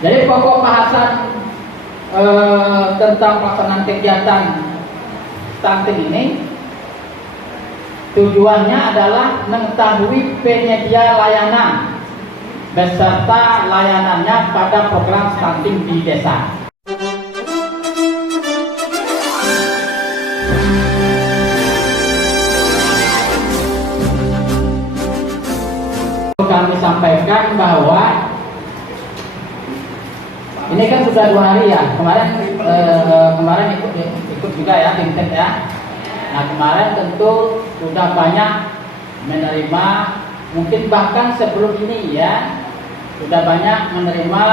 Jadi pokok bahasan tentang pelaksanaan kegiatan stunting ini tujuannya adalah mengetahui penyedia layanan beserta layanannya pada program stunting di desa. Kami sampaikan bahwa ini kan sudah 2 hari ya, kemarin ikut juga ya Timtek ya. Nah kemarin tentu sudah banyak menerima, mungkin bahkan sebelum ini ya sudah banyak menerima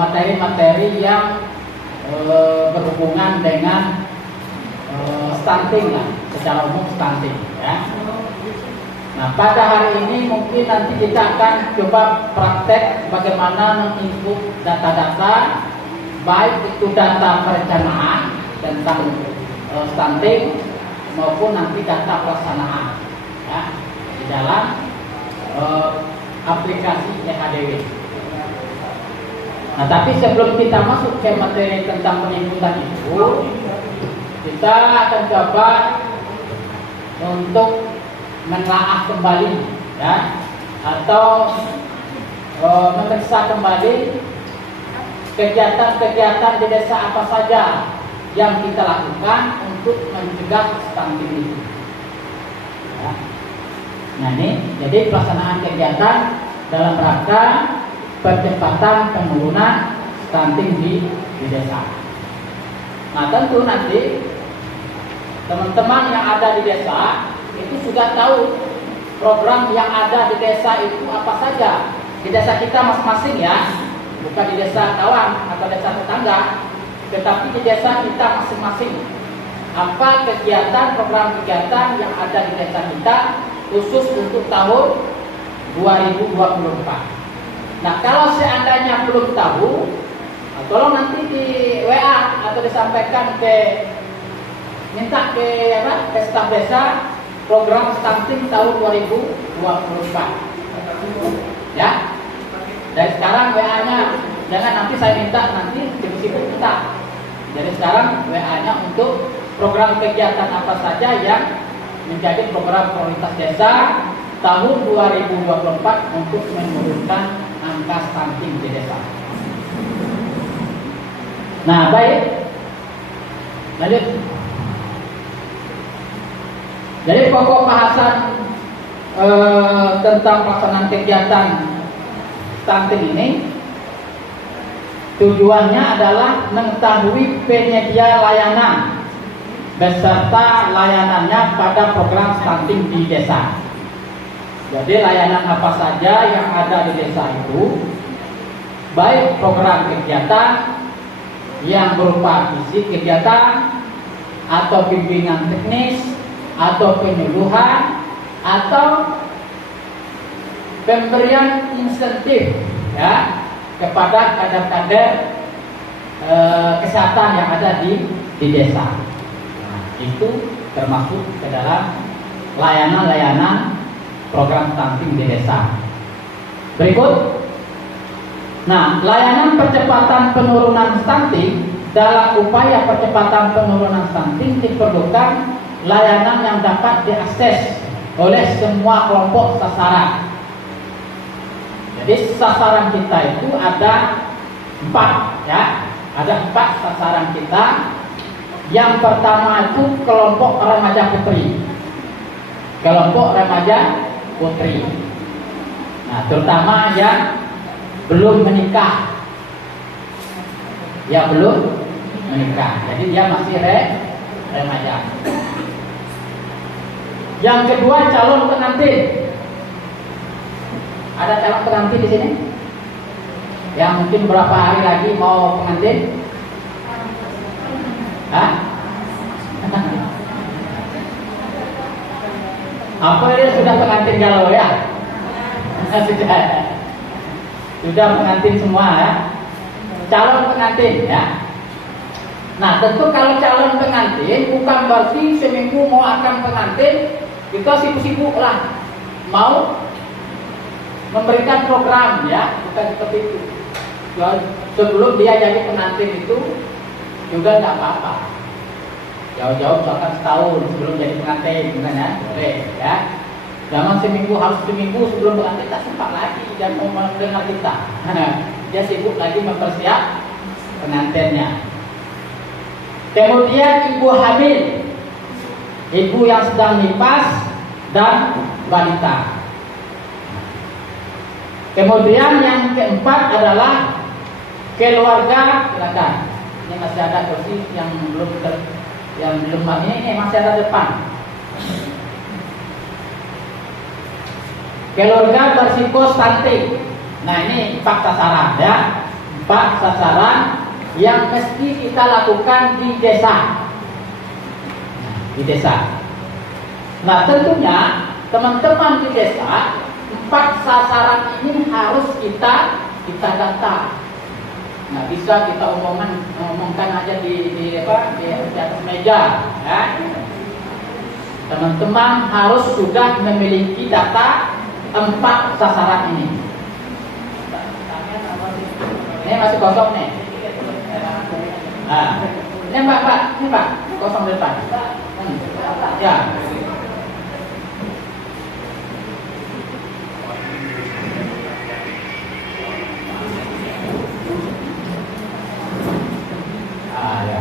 materi-materi yang berhubungan dengan stunting lah, secara umum stunting ya. Nah pada hari ini mungkin nanti kita akan coba praktek bagaimana menginput data-data, baik itu data perencanaan tentang stunting maupun nanti data pelaksanaan ya, di dalam aplikasi EHDW. Nah tapi sebelum kita masuk ke materi tentang penginputan itu, kita akan coba untuk menelaah kembali ya, atau memeriksa kembali kegiatan-kegiatan di desa apa saja yang kita lakukan untuk mencegah stunting itu ya. Nah ini jadi pelaksanaan kegiatan dalam rangka percepatan penurunan stunting di desa. Nah tentu nanti teman-teman yang ada di desa itu sudah tahu program yang ada di desa itu apa saja. Di desa kita masing-masing ya, bukan di desa kawan atau desa tetangga, tetapi di desa kita masing-masing. Apa kegiatan, program kegiatan yang ada di desa kita khusus untuk tahun 2024. Nah kalau seandainya belum tahu, tolong nanti di WA atau disampaikan minta ke staf desa program stunting tahun 2024 ya. Dari sekarang WA-nya jangan nanti saya minta nanti sibuk minta. Jadi sekarang WA-nya untuk program kegiatan apa saja yang menjadi program prioritas desa tahun 2024 untuk menurunkan angka stunting di desa. Nah baik, lanjut. Jadi pokok bahasan tentang pelaksanaan kegiatan stunting ini tujuannya adalah mengetahui penyedia layanan beserta layanannya pada program stunting di desa. Jadi layanan apa saja yang ada di desa itu, baik program kegiatan yang berupa isi kegiatan atau bimbingan teknis atau penyuluhan atau pemberian insentif ya kepada kader-kader kesehatan yang ada di desa. Nah, itu termasuk ke dalam layanan-layanan program stunting di desa. Berikut. Nah, layanan percepatan penurunan stunting, dalam upaya percepatan penurunan stunting diperlukan layanan yang dapat diakses oleh semua kelompok sasaran. Jadi sasaran kita itu ada 4 ya, ada 4 sasaran kita. Yang pertama itu kelompok remaja putri, kelompok remaja putri. Nah terutama yang belum menikah, yang belum menikah, jadi dia masih remaja. Yang kedua calon pengantin. Ada calon pengantin di sini? Yang mungkin berapa hari lagi mau pengantin? Hah? Apa dia sudah pengantin galau ya? Sudah pengantin semua ya? Calon pengantin ya. Nah tentu kalau calon pengantin bukan berarti seminggu mau akan pengantin kita sibuk-sibuk lah mau memberikan program ya, bukan seperti itu. Sebelum dia jadi pengantin itu juga nggak apa-apa. Jauh-jauh bahkan setahun sebelum jadi pengantin, bukan ya? Boleh ya. Jangan seminggu, harus seminggu sebelum pengantin tak sempat lagi dan mau mendengar kita. Dia sibuk lagi mempersiap pengantinnya. Kemudian ibu hamil, ibu yang sedang nifas dan balita. Kemudian yang keempat adalah keluarga. Silakan. Ini masih ada kursi yang belum ini masih ada depan. Keluarga bersiko stunting. Nah ini 4 sasaran ya, 4 sasaran yang mesti kita lakukan di desa. Di desa. Nah tentunya teman-teman di desa 4 sasaran ini harus kita data. Nah bisa kita omongkan aja di atas meja ya. Teman-teman harus sudah memiliki data 4 sasaran ini. Ini masih kosong nih. Nah, ini Mbak, kosong depan. Ya. Ya.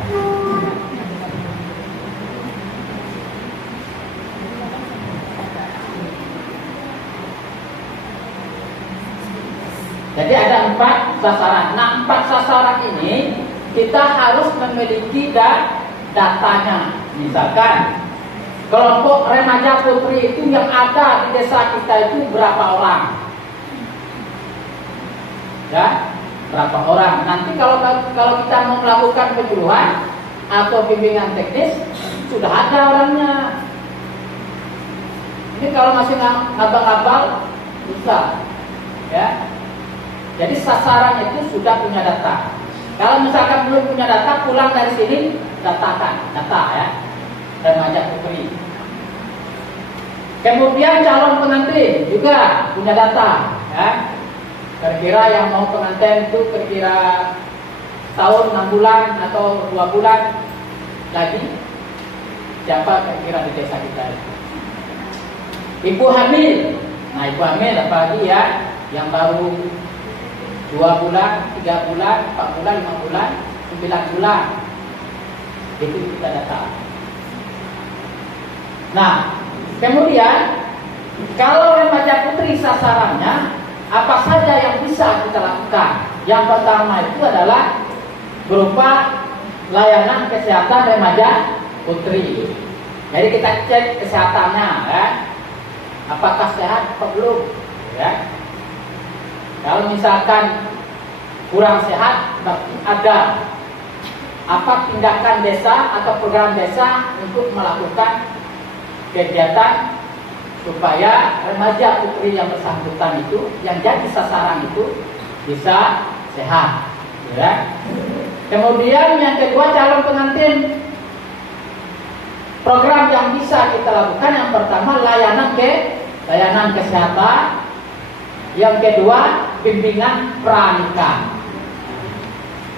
Jadi ada 4 sasaran. Nah 4 sasaran ini kita harus memiliki datanya. Misalkan kelompok remaja putri itu yang ada di desa kita itu berapa orang? Ya, berapa orang? Nanti kalau kita mau melakukan penyuluhan atau bimbingan teknis sudah ada orangnya. Ini kalau masih ngabal-ngabal bisa, ya. Jadi sasaran itu sudah punya data. Kalau misalkan belum punya data, pulang dari sini datakan data ya, remaja putri. Kemudian calon pengantin juga punya data, ya. Kira-kira yang mau pengantin itu kira-kira tahun 6 bulan atau 2 bulan lagi, siapa kira-kira di desa kita itu. Ibu hamil, nah ibu hamil apalagi ya, yang baru 2 bulan, 3 bulan, 4 bulan, 5 bulan, 9 bulan, itu kita data. Nah, kemudian kalau remaja putri sasarannya apa saja yang bisa kita lakukan? Yang pertama itu adalah berupa layanan kesehatan remaja putri. Jadi kita cek kesehatannya, ya. Apakah sehat atau belum? Ya. Kalau misalkan kurang sehat, berarti ada apa tindakan desa atau program desa untuk melakukan kegiatan supaya remaja putri yang bersangkutan itu, yang jadi sasaran itu bisa sehat, ya. Kemudian yang kedua, calon pengantin. Program yang bisa kita lakukan yang pertama layanan kesehatan, yang kedua bimbingan pranikah.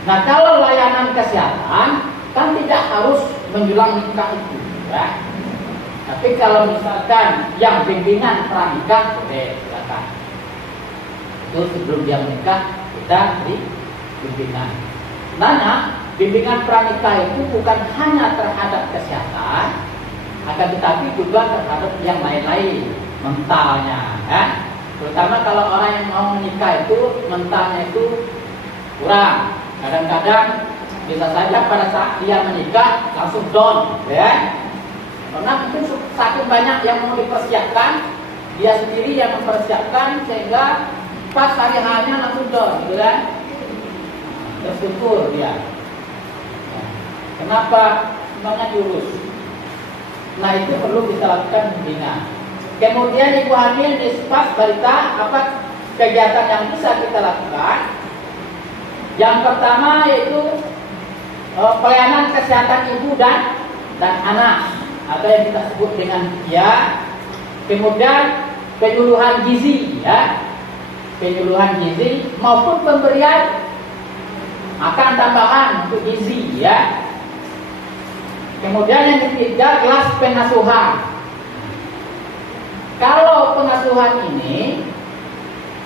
Nah kalau layanan kesehatan kan tidak harus menjelang nikah itu, ya. Tapi kalau misalkan yang bimbingan pranikah, boleh silakan. Itu sebelum dia menikah kita beri bimbingan. Nanya, bimbingan pranikah itu bukan hanya terhadap kesehatan, akan tetapi juga terhadap yang lain-lain, mentalnya, ya. Terutama kalau orang yang mau menikah itu mentalnya itu kurang. Kadang-kadang bisa saja pada saat dia menikah langsung down, ya. Karena mungkin saking banyak yang mau dipersiapkan, dia sendiri yang mempersiapkan sehingga pas hari hanya langsung down, gitu kan? Tersyukur dia. Kenapa? Semuanya diurus. Nah itu perlu kita lakukan bimbingan. Kemudian ibu hamil, nispas, balita, apa kegiatan yang bisa kita lakukan? Yang pertama yaitu pelayanan kesehatan ibu dan anak, atau yang kita sebut dengan ya. Kemudian penyuluhan gizi, ya, penyuluhan gizi maupun pemberian makan tambahan untuk gizi ya. Kemudian yang ketiga, kelas pengasuhan. Kalau pengasuhan ini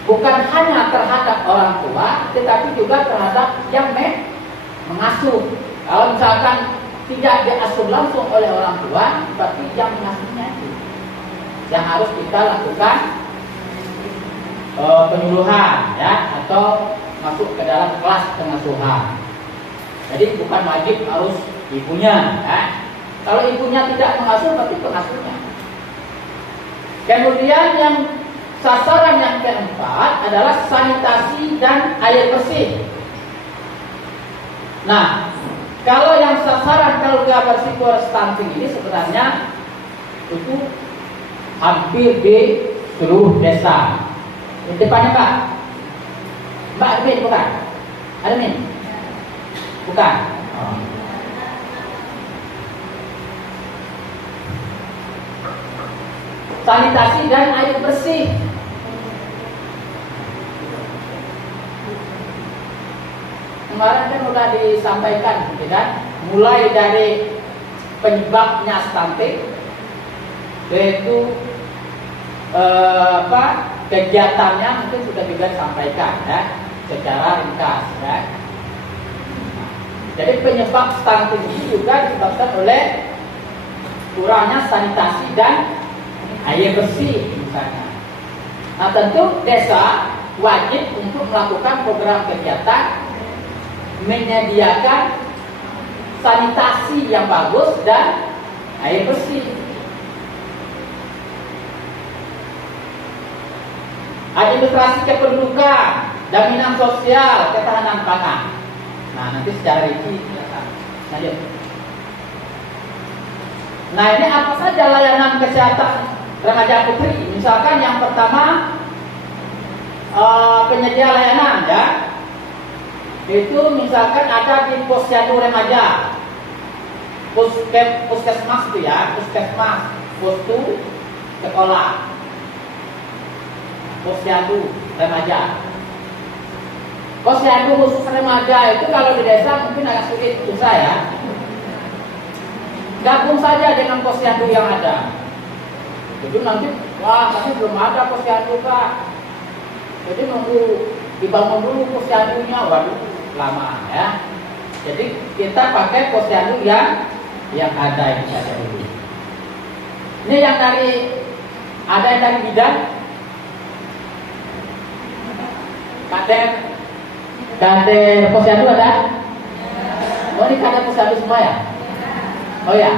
bukan hanya terhadap orang tua, tetapi juga terhadap yang mengasuh. Kalau misalkan tidak diasuh langsung oleh orang tua, berarti yang mengasuhnya itu yang harus kita lakukan penyuluhan ya, atau masuk ke dalam kelas pengasuhan. Jadi bukan wajib harus ibunya ya. Kalau ibunya tidak mengasuh, berarti pengasuhnya. Kemudian yang sasaran yang keempat adalah sanitasi dan air bersih. Nah, kalau yang sasaran keluarga bersiko stunting ini sebenarnya itu hampir di seluruh desa. Depannya Pak, Mbak Armin bukan? Armin? Bukan. Oh. Sanitasi dan air bersih. Kemarin kan sudah disampaikan, gitu kan? Mulai dari penyebabnya stunting, yaitu kegiatannya mungkin sudah juga disampaikan ya, secara ringkas ya. Jadi penyebab stunting ini juga disebabkan oleh kurangnya sanitasi dan air bersih misalnya. Nah tentu desa wajib untuk melakukan program kegiatan menyediakan sanitasi yang bagus dan air bersih. Administrasi kependudukan, jaminan sosial, ketahanan pangan. Nah nanti secara rinci jelaskan. Lanjut. Nah ini apa saja layanan kesehatan remaja putri? Misalkan yang pertama penyedia layanan ya, itu misalkan ada di posyandu remaja, puskesmas itu ya, puskesmas, postu sekolah, posyandu remaja. Posyandu khusus remaja itu kalau di desa mungkin agak sulit, susah ya. Gabung saja dengan posyandu yang ada. Jadi nanti, wah masih belum ada posyandu Pak. Jadi nunggu dibangun dulu posyandunya, waduh lama ya. Jadi kita pakai posyandu yang ada ini saja dulu. Ini yang dari ada yang dari bidan, kader posyandu ada? Oh ini kader posyandu semua ya? Oh ya,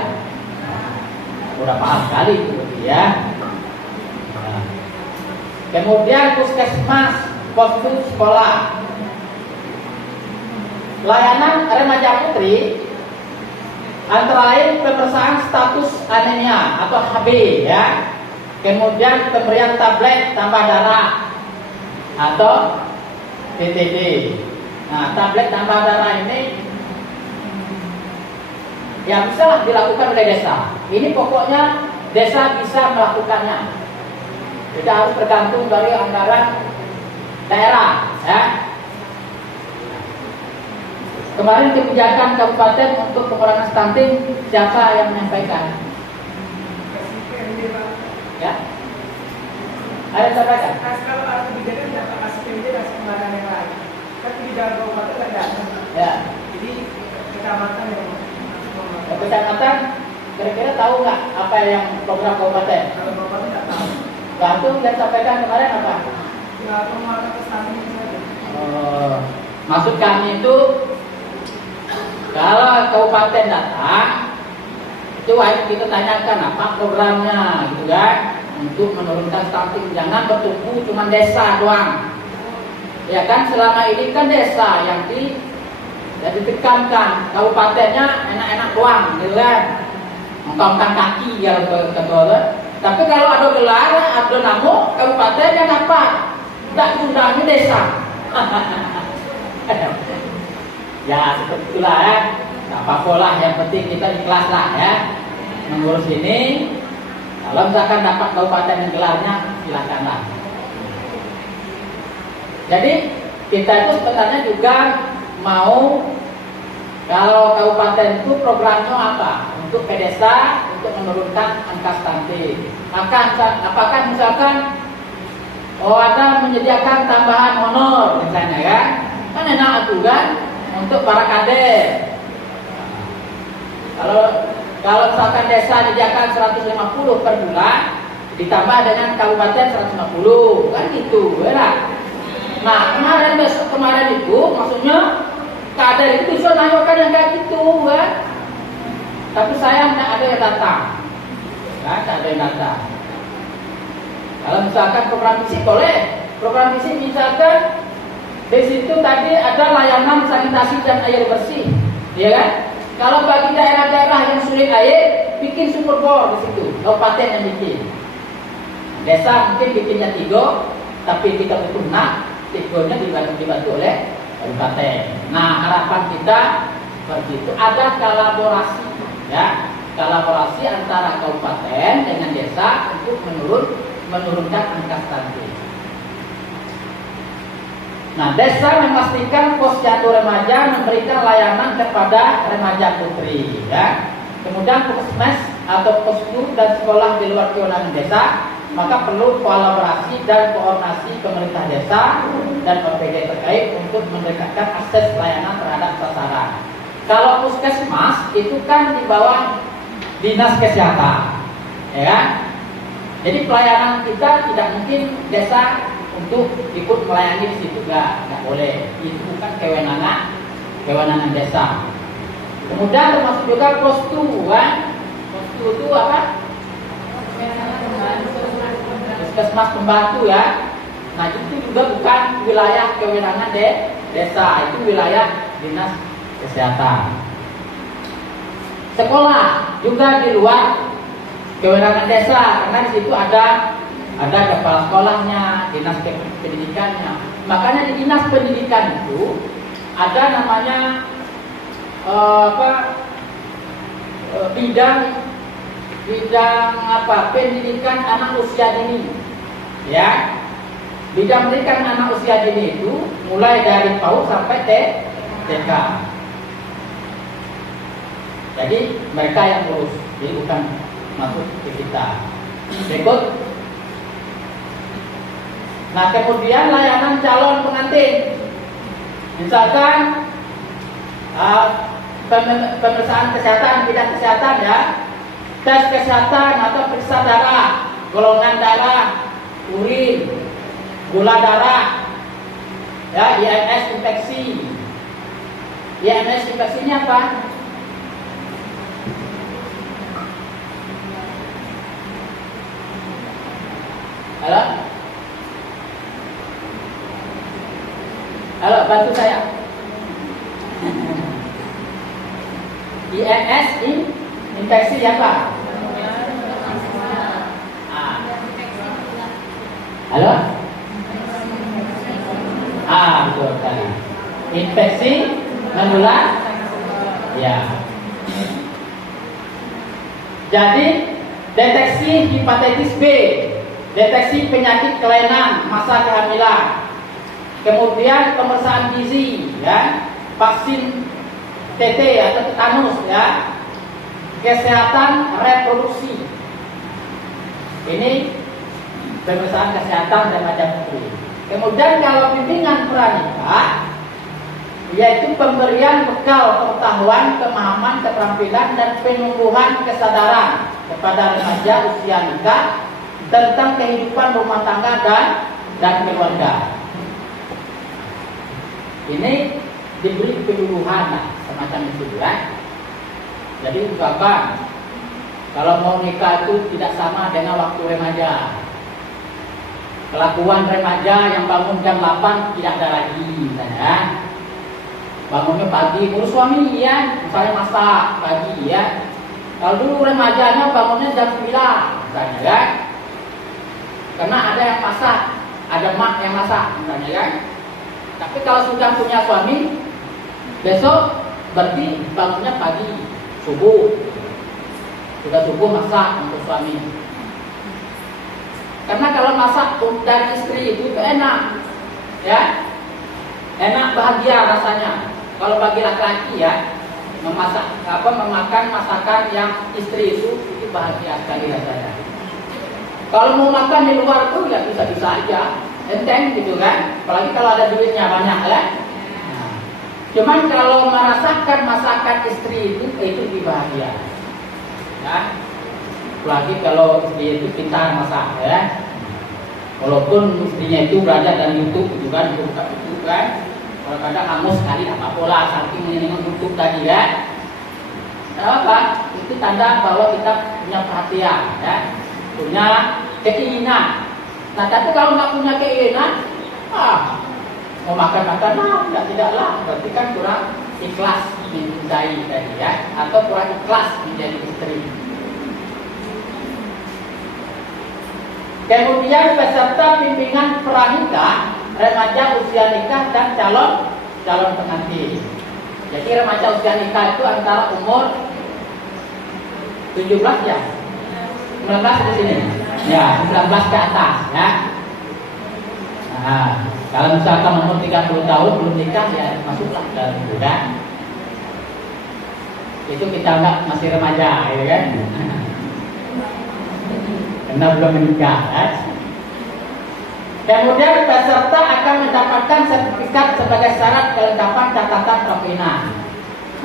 udah paham sekali itu ya. Nah. Kemudian puskesmas, postus sekolah, layanan remaja putri antara lain pemeriksaan status anemia atau HB ya. Kemudian pemberian tablet tambah darah atau TTD. Nah, tablet tambah darah ini ya bisa dilakukan oleh desa. Ini pokoknya desa bisa melakukannya. Tidak harus tergantung dari anggaran daerah ya. Kemarin kebijakan kabupaten untuk pengurangan stunting, siapa yang menyampaikan? Ya? Ada sampaikan? Kalau ada kebijakan tidak kasih PMD dan kemana yang lain. Kan kebijakan kabupaten tidak ada. Ya. Jadi kecamatan yang kecamatan kira-kira tahu nggak apa yang program kabupaten? kalau kabupaten tidak tahu. Itu yang sampaikan kemarin apa? Ya pengurangan stunting saja. Maksud kami itu kalau kabupaten datang itu wajib kita tanyakan apa programnya gitu kan, untuk menurunkan stunting. Jangan bertumpu cuma desa doang ya kan. Selama ini kan desa yang ditekankan, kabupatennya enak-enak doang gitu kan, mengkongkan kaki ya ketua. Tapi kalau ada gelar, ada nama kabupaten yang apa? Tidak diundangi desa. Ya seperti itulah ya. Nah, apa-apa lah, yang penting kita ikhlas lah ya mengurus ini. Kalau misalkan dapat kabupaten yang gelarnya, silakanlah. Jadi kita itu sebenarnya juga mau kalau kabupaten itu programnya apa? Untuk ke desa untuk menurunkan angka stunting. Apakah misalkan ada menyediakan tambahan honor misalnya kan? Kan enak itu kan untuk para kader. Kalau misalkan desa menyediakan 150 per bulan ditambah dengan kabupaten 150 kan gitu ya. Nah kemarin itu maksudnya kader itu bisa nanyakan yang kayak gitu kan. Tapi sayang tidak ada yang datang. Ya, tidak ada yang datang. Kalau misalkan program fisik boleh. Program fisik misalkan di situ tadi ada layanan sanitasi dan air bersih, ya kan? Kalau bagi daerah-daerah yang sulit air, bikin sumur bor di situ, kabupaten yang bikin. Desa mungkin bikinnya 3, tapi kita butuh 6, 3-nya dibantu oleh kabupaten. Nah, harapan kita seperti itu ada kolaborasi, ya, kolaborasi antara kabupaten dengan desa untuk menurunkan angka stunting. Nah, desa memastikan posyandu remaja memberikan layanan kepada remaja putri, ya. Kemudian puskesmas atau posku dan sekolah di luar kewenangan desa, maka perlu kolaborasi dan koordinasi pemerintah desa dan OPD terkait untuk mendekatkan akses layanan terhadap sasaran. Kalau puskesmas itu kan di bawah dinas kesehatan, ya kan? Jadi pelayanan kita tidak mungkin desa untuk ikut melayani di situ, nggak boleh. Itu bukan kewenangan desa. Kemudian termasuk juga posku, kan? Posku itu apa? Puskesmas pembantu, ya. Nah itu juga bukan wilayah kewenangan desa, itu wilayah dinas kesehatan. Sekolah juga di luar kewenangan desa, karena di situ ada kepala sekolahnya, dinas pendidikannya. Makanya di dinas pendidikan itu ada namanya bidang pendidikan anak usia dini, ya. Bidang pendidikan anak usia dini itu mulai dari PAUD sampai TK. Jadi mereka yang urus, jadi bukan masuk ke kita. Berikut. Nah, kemudian layanan calon pengantin. Misalkan pemeriksaan kesehatan, bidang kesehatan, ya, tes kesehatan atau periksa darah, golongan darah, urin, gula darah, ya, IMS infeksi. IMS infeksinya apa? Halo? Halo, bantu saya. IMS infeksi apa? Halo? Betul sekali. Infeksi menular? Ya. Jadi deteksi hepatitis B, deteksi penyakit kelainan masa kehamilan, kemudian pemeriksaan gizi, ya, vaksin TT atau tetanus, ya, kesehatan reproduksi. Ini pemeriksaan kesehatan remaja putri. Kemudian kalau bimbingan pranikah, yaitu pemberian bekal pengetahuan, pemahaman, keterampilan dan penumbuhan kesadaran kepada remaja usia nikah tentang kehidupan rumah tangga dan keluarga. Ini diberi penyuluhan, semacam itu, ya. Jadi usahakan kalau mau nikah itu tidak sama dengan waktu remaja. Kelakuan remaja yang bangun jam 8 tidak ada lagi, misalnya. Bangunnya pagi, ngurus suami, ya, misalnya masak pagi, ya. Kalau dulu remajanya bangunnya jam 9, misalnya, ya. Karena ada yang masak, ada mak yang masak, misalnya, ya. Tapi kalau sudah punya suami, besok berarti bangunnya pagi, subuh. Sudah subuh masak untuk suami. Karena kalau masak dari istri itu enak, ya, enak, bahagia rasanya. kalau bagi laki-laki ya, memakan masakan yang istri itu bahagia sekali rasanya. Kalau mau makan di luar tuh ya bisa-bisa aja, enteng gitu kan. Apalagi kalau ada duitnya banyak ya. Nah, cuman kalau merasakan masakan istri itu lebih bahagia. Ya. Apalagi kalau istri itu pintar masak ya. Walaupun istrinya itu belajar dari YouTube gitu kan, buka YouTube kan. Kalau kadang hangus sekali apa pola saking menyenangkan YouTube tadi ya. Apa? Itu tanda bahwa kita punya perhatian ya. Punya keinginan. Nah, tapi kalau nggak punya keinginan, mau makan-makan tidaklah. Berarti kan kurang ikhlas mencintai tadi ya, atau kurang ikhlas menjadi istri. Kemudian peserta bimbingan pranikah, remaja usia nikah dan calon pengantin. Jadi remaja usia nikah itu antara umur 17 ya, 19 di sini. Ya, 19 ke atas ya. Nah, kalau misalkan umur 30 tahun belum nikah ya masuklah dalam itu kan. Itu kita anggap masih remaja, ya kan? Karena belum menikah. Ya. Kemudian peserta akan mendapatkan sertifikat sebagai syarat kelengkapan catatan Ropina.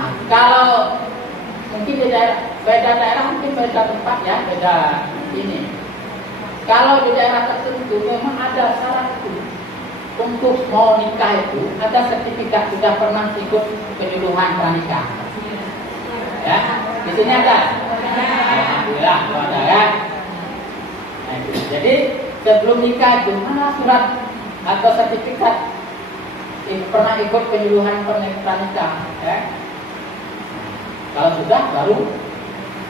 Nah, kalau mungkin di beda daerah mungkin beda tempat ya, beda ini. Kalau di daerah tertentu memang ada syarat itu untuk mau nikah itu ada sertifikat sudah pernah ikut penyuluhan pranikah. Ya, di sini ada. Alhamdulillah, ada ya. Nah, jadi sebelum nikah itu mana surat atau sertifikat pernah ikut penyuluhan pranikah ya? Kalau sudah baru,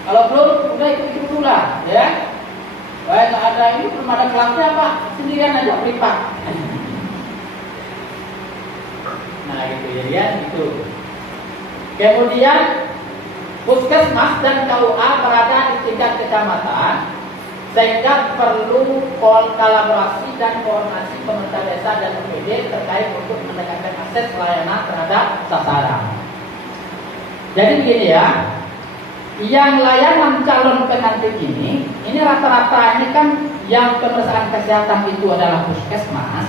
kalau belum udah ikut dulu lah ya. Wah, nggak ada ini belum ada kelasnya Pak, sendirian aja privat. Nah gitu ya, gitu. Kemudian Puskesmas dan KUA berada di tingkat kecamatan, sehingga perlu kolaborasi dan koordinasi pemerintah desa dan OPD terkait untuk meningkatkan akses pelayanan terhadap sasaran. Jadi begini ya, yang layanan calon pengantin ini rata-rata ini kan yang pemeriksaan kesehatan itu adalah puskesmas,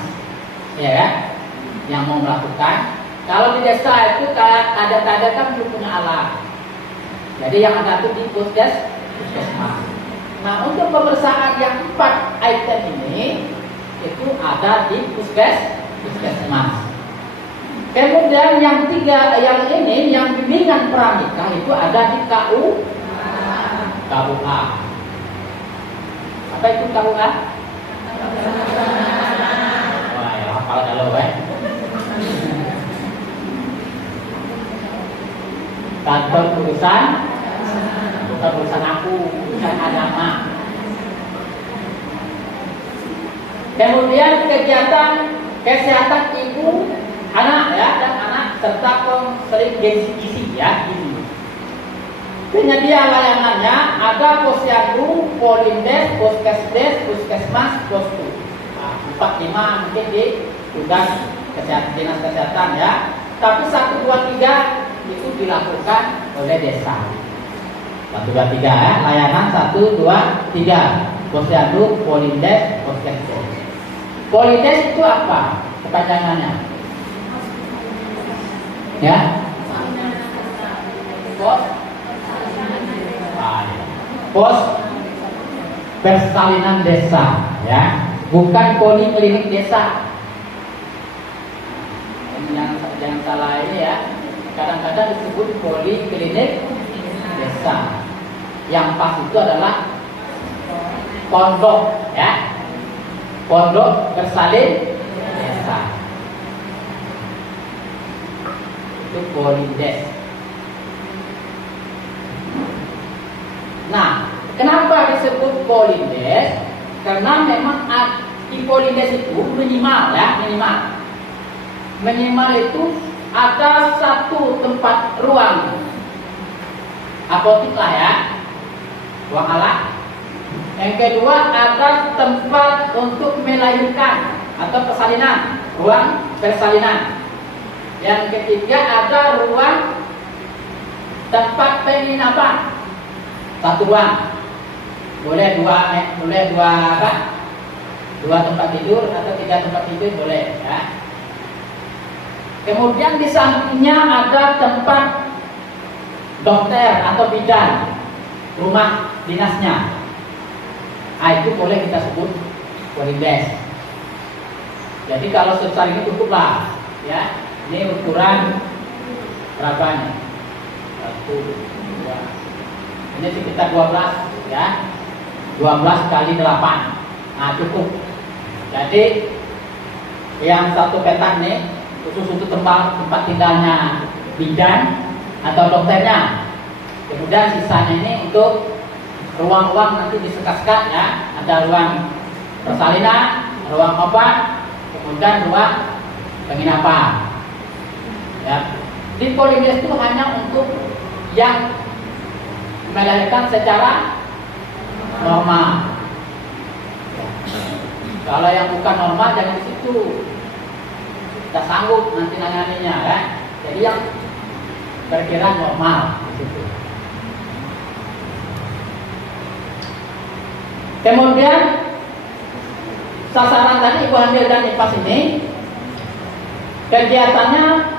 ya kan? Yang mau melakukan. Kalau di desa itu ada kan belum punya alat. Jadi yang ada itu di puskesmas. Nah, untuk pemeriksaan yang 4 item ini itu ada di puskesmas. Kemudian yang 3 yang ini yang bimbingan pranikah itu ada di KUA. Apa itu KUA? Wah, ya hafal kalau kantor urusan, bukan urusan aku, urusan agama. Kemudian kegiatan kesehatan ibu, anak ya, dan anak serta konseling gizi ya, gizi. Penyedia layanannya ada posyandu, polindes, poskesdes, puskesmas, posku. Nah, 4-5 mungkin di tugas kesehatan, dinas kesehatan ya. Tapi 1, 2, 3 itu dilakukan oleh desa. 1, 2, 3 ya, layanan 1, 2, 3. Posyandu, polindes, poskesdes. Polindes itu apa? Kepanjangannya? Ya? Pos persalinan desa, ya, bukan poliklinik desa. Jangan salah ini ya. Kadang-kadang disebut poliklinik desa. Yang pas itu adalah pondok, ya, pondok bersalin desa. Itu polindes. Nah, kenapa disebut polindes? Karena memang di polindes itu minimal ya, minimal itu ada 1 tempat ruang apotik lah ya, ruang alat. Yang kedua ada tempat untuk melahirkan atau persalinan, ruang persalinan. Yang ketiga ada ruang tempat penginapan, satu ruang, boleh dua apa? Dua tempat tidur atau tiga tempat tidur boleh ya. Kemudian di sampingnya ada tempat dokter atau bidan, rumah dinasnya. Itu boleh kita sebut Polides. Jadi kalau sebesar ini cukuplah ya. Ini ukuran berapa nih? 1, 2. Ini sekitar 12 ya. 12 kali 8. Nah, cukup. Jadi yang satu petak nih khusus untuk tempat tinggalnya bidan atau dokternya. Kemudian sisanya ini untuk ruang-ruang nanti disekat-sekat ya. Ada ruang persalinan, ruang obat, kemudian ruang penginapan. Ya. Di Polides itu hanya untuk yang melahirkan secara normal. Kalau yang bukan normal jangan di situ. Kita sanggup nanti nanganinya ya. Jadi yang berkira normal di situ. Kemudian sasaran tadi ibu hamil dan nifas ini kegiatannya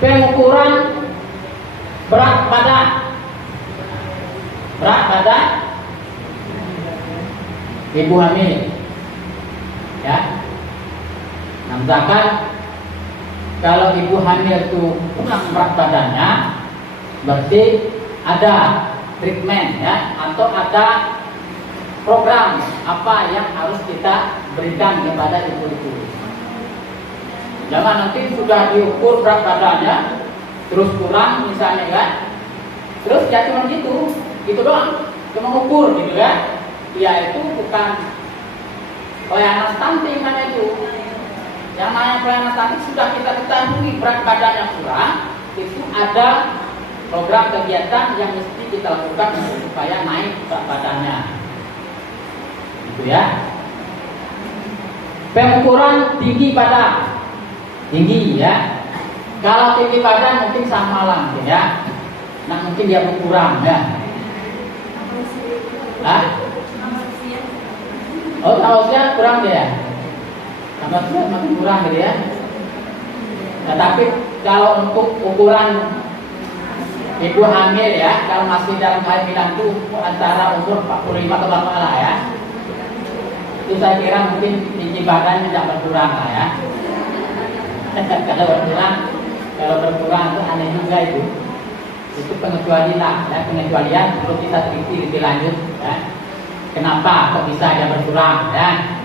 pengukuran berat badan ibu hamil ya. Nah, misalkan kalau ibu hamil itu kurang berat badannya, berarti ada treatment ya, atau ada program apa yang harus kita berikan kepada ibu-ibu. Jangan nanti sudah diukur berat badannya terus kurang misalnya kan, terus ya cuma gitu doang, cuma ukur gitu kan. Ya itu bukan pelayanan stunting namanya itu. Yang namanya pelayanan stunting sudah kita ketahui berat badannya kurang, itu ada program kegiatan yang mesti kita lakukan supaya naik berat badannya. Gitu ya. Pengukuran tinggi badan. Tinggi ya. Kalau tinggi badan mungkin sama lah mungkin ya. Nah mungkin dia berkurang ya. Hah? Oh kalau usia kurang dia. Tambah usia makin kurang gitu ya. Nah, tapi kalau untuk ukuran ibu hamil ya, kalau masih dalam kehamilan itu antara umur 45 ke bawah lah ya. Itu saya kira mungkin tinggi badan tidak berkurang lah ya. Kalau berkurang itu aneh juga itu pengecualian ya, pengecualian perlu kita teliti lebih lanjut ya. Kenapa kok bisa dia berkurang ya?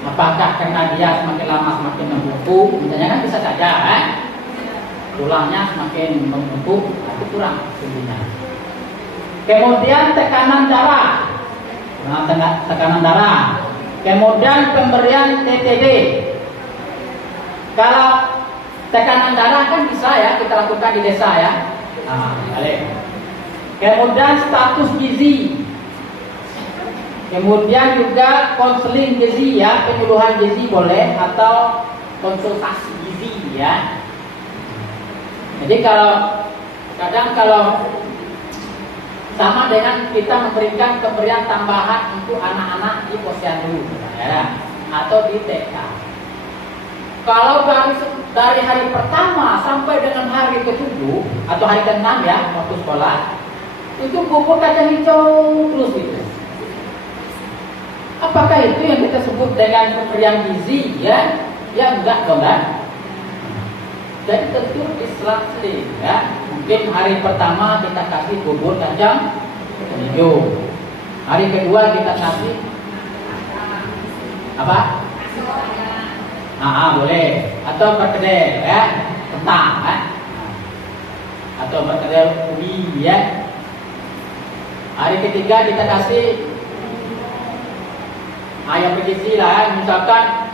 Apakah karena dia semakin lama semakin membungkuk? Misalnya kan bisa saja ya. Tulangnya semakin membungkuk, itu kurang tingginya. Kemudian tekanan darah. Tekanan darah. Kemudian pemberian TTD. Kalau tekanan darah kan bisa ya kita lakukan di desa ya. Nah, kemudian status gizi. Kemudian juga konseling gizi ya, penyuluhan gizi boleh atau konsultasi gizi ya. Jadi kadang kalau sama dengan kita memberikan pemberian tambahan untuk anak-anak di posyandu ya, atau di TK. Kalau dari hari pertama sampai dengan hari ke-7 atau hari ke-6 ya waktu sekolah, itu bubur kacang hijau terus gitu. Apakah itu yang kita sebut dengan pemberian gizi ya? Ya enggak dong kan? Jadi tentu diselang-seling ya. Mungkin hari pertama kita kasih bubur kacang hijau, hari kedua kita kasih apa? Boleh. Atau perkedel ya, kentang kan? Atau perkedel ubi ya. Hari ketiga kita kasih ayam bergizi lah, misalkan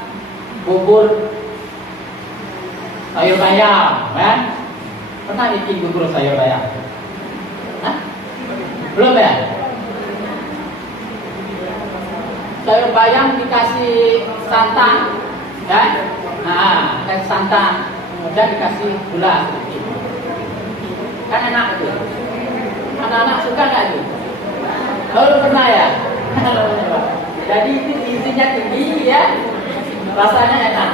bubur sayur bayam kan? Pernah bikin bubur sayur bayam? Hah? Belum ya? Sayur bayam dikasih santan kan? Kasih santan. kemudian dikasih gula sedikit. Kan enak itu. Anak-anak suka nggak itu? Belum pernah ya? Jadi itu gizinya tinggi ya, rasanya enak.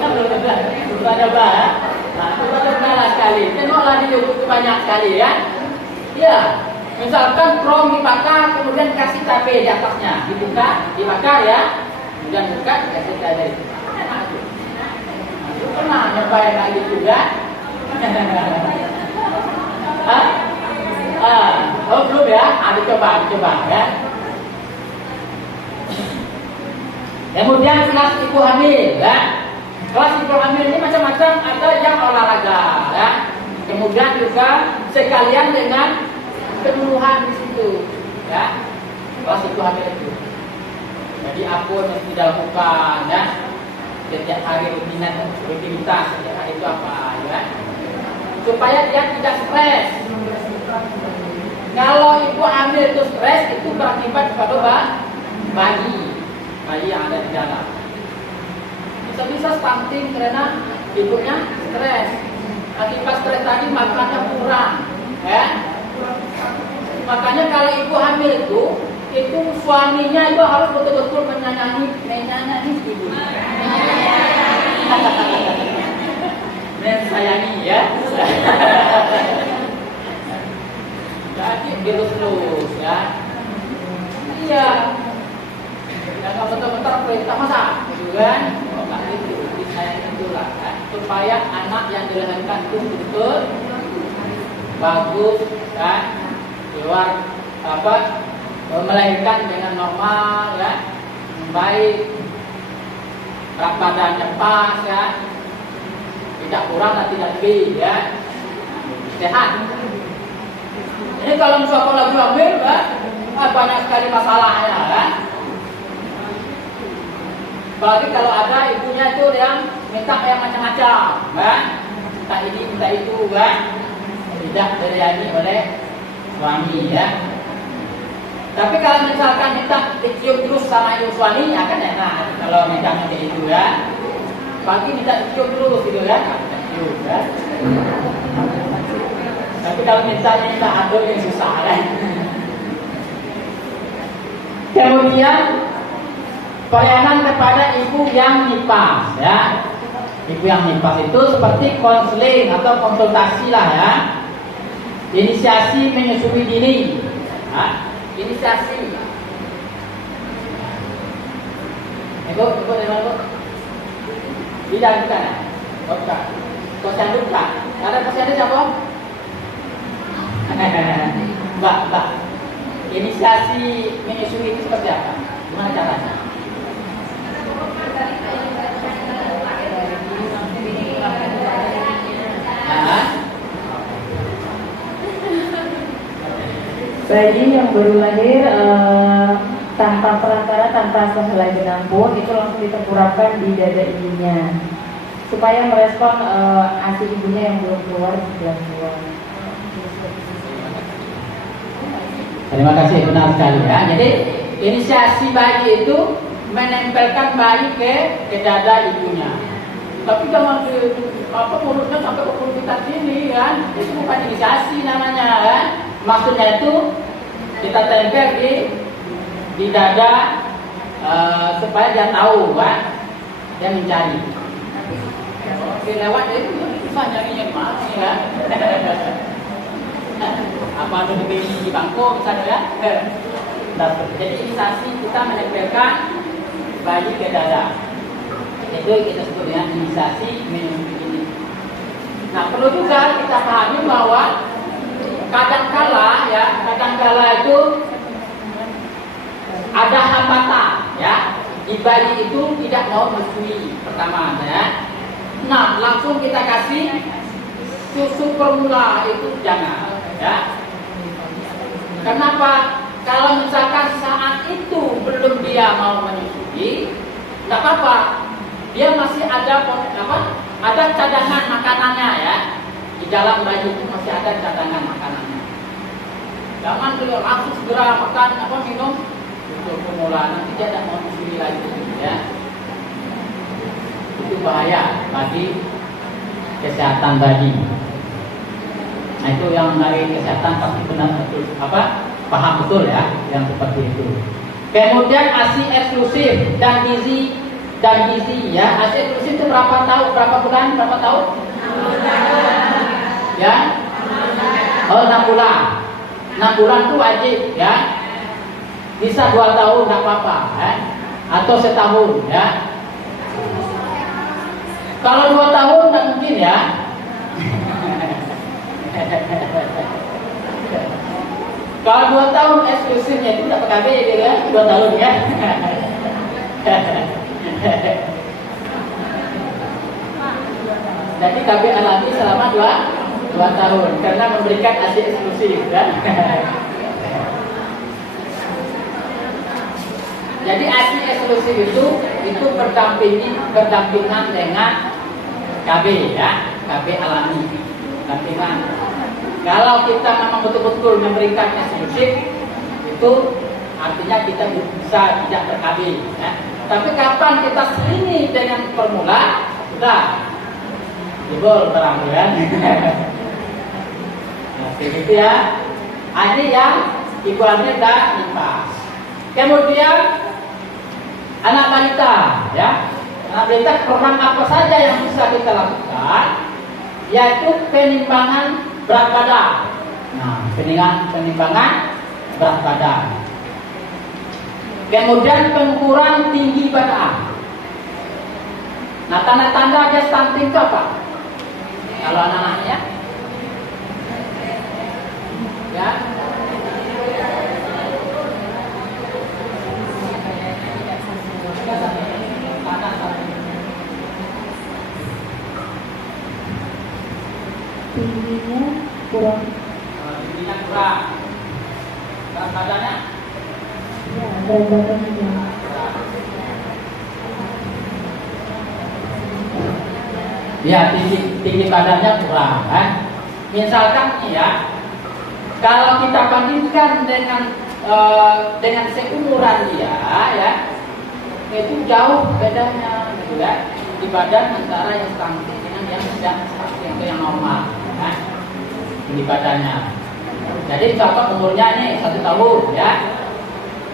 Kan belum pernah, coba ya. Nah, coba lah sekali. Tengoklah di YouTube banyak sekali ya. Ya, misalkan krom dibakar, kemudian kasih cabai di atasnya, dibuka, dibakar ya, kemudian buka, dikasih cabai. Enak itu. Pernah nyoba yang kayak gitu ya? Oh belum ya? Dicoba ya. Kemudian kelas ibu hamil ya. Kelas ibu hamil ini macam-macam, ada yang olahraga ya. Kemudian juga sekalian dengan penyuluhan di situ ya. Kelas ibu hamil itu. Jadi apa yang mesti dilakukan ya? Setiap hari rutinitas setiap hari itu apa ya, supaya dia tidak stres. Kalau ibu hamil itu stres, itu berakibat kepada bayi yang ada di dalam. Bisa-bisa stunting karena ibunya stres. Akibat stres tadi makannya kurang ya. Makanya kalau ibu hamil itu suaminya itu harus betul-betul menyayangi ibu. Mensayangi ya. Jadi dilus-lus ya. Iya. Jangan betul-betul perintah masak, gitu kan? Enggak gitu, disayangi itulah ya. Supaya anak yang dilahirkan itu betul bagus kan, keluar melahirkan dengan normal ya, baik, berat badannya pas ya, tidak kurang dan tidak lebih ya, sehat. Ini kalau misalkan lagi hamil ya, banyak sekali masalahnya ya. Apalagi kalau ada ibunya itu yang minta yang macam-macam ya, minta ini minta itu ya, tidak dilayani oleh suami ya. Tapi kalau misalkan minta dicium terus sama ibu suaminya kan enak. Kalau minta kayak itu ya, pagi minta dicium terus gitu ya, cium ya. Tapi kalau minta aduk yang susah kan. Kemudian pelayanan kepada ibu yang nifas ya. Ibu yang nifas itu seperti konseling atau konsultasi lah ya. Inisiasi menyusui dini ya. Inisiasi. Ibu dari mana bu? Bidan bukan ya? Bukan. Posyandu bukan? Ada posyandu siapa? Mbak. Inisiasi menyusui itu seperti apa? Gimana caranya? Bayi yang baru lahir tanpa perantara, tanpa sehelai benang pun itu langsung ditempurapkan di dada ibunya supaya merespon ASI ibunya yang belum keluar di sebelah luar. Terima kasih, benar sekali ya. Jadi inisiasi bayi itu menempelkan bayi ke dada ibunya. Tapi jangan mulutnya sampai ke perut kita sini kan. Itu bukan inisiasi namanya kan. Maksudnya itu kita tempel di dada supaya dia tahu kan, dia mencari. Oke, lewat itu bisa nyarinya di mana ya? Apa ada di bangku misalnya ya? Jadi inisiasi kita menempelkan bayi ke dada. Itu kita sebut dengan inisiasi menyusui ini. Nah, perlu juga kita pahami bahwa kadangkala itu ada hambatan ya, di bayi itu tidak mau menyusui pertama ya. Nah, langsung kita kasih susu formula itu jangan ya. Kenapa? Kalau misalkan saat itu belum dia mau menyusui, nggak apa-apa, dia masih ada ada cadangan makanannya ya. Di dalam bayi itu masih ada cadangan makanannya. Jangan beliau langsung segera makan minum susu formula, nanti dia tidak mau menyusui lagi ya. itu bahaya bagi kesehatan bayi. Nah itu yang dari kesehatan pasti benar betul paham betul ya yang seperti itu. Kemudian ASI eksklusif dan gizi ya. ASI eksklusif itu berapa bulan, berapa tahun? 6 bulan. Ya? Oh 6 bulan. 6 bulan itu wajib ya. Bisa 2 tahun nggak apa-apa ya. Atau setahun ya. Kalau 2 tahun nggak mungkin ya. Kalau 2 tahun eksklusifnya itu dapat KB ya, 2 tahun ya. Jadi KB alami selama 2 tahun karena memberikan ASI eksklusif kan. Jadi ASI eksklusif itu berdampingan dengan KB ya, KB alami. Dampingan. Kalau kita memang betul-betul memberikan eksklusif, itu artinya kita bisa tidak ber-KB ya. Tapi kapan kita selingi dengan formula, sudah jebol terang ya. Nah, begitu ya. Ini yang ibu hamil dan nifas. Kemudian anak balita ya. Anak balita program apa saja yang bisa kita lakukan, yaitu penimbangan berat badan. Nah, penimbangan berat badan. Kemudian pengukuran tinggi badan. Nah, tanda-tanda dia stunting itu apa? Kalau anak-anaknya, ya. Tingginya kurang. Tingginya kurang. Berat badannya? Ya, berat badannya. Ya, tinggi badannya kurang kan? Misalkan nih ya, kalau kita bandingkan dengan seumuran dia ya, itu jauh bedanya gitu ya, di badan antara yang stunting dengan yang tidak stunting atau yang normal ya, di badannya. Jadi contoh umurnya nih 1 tahun ya,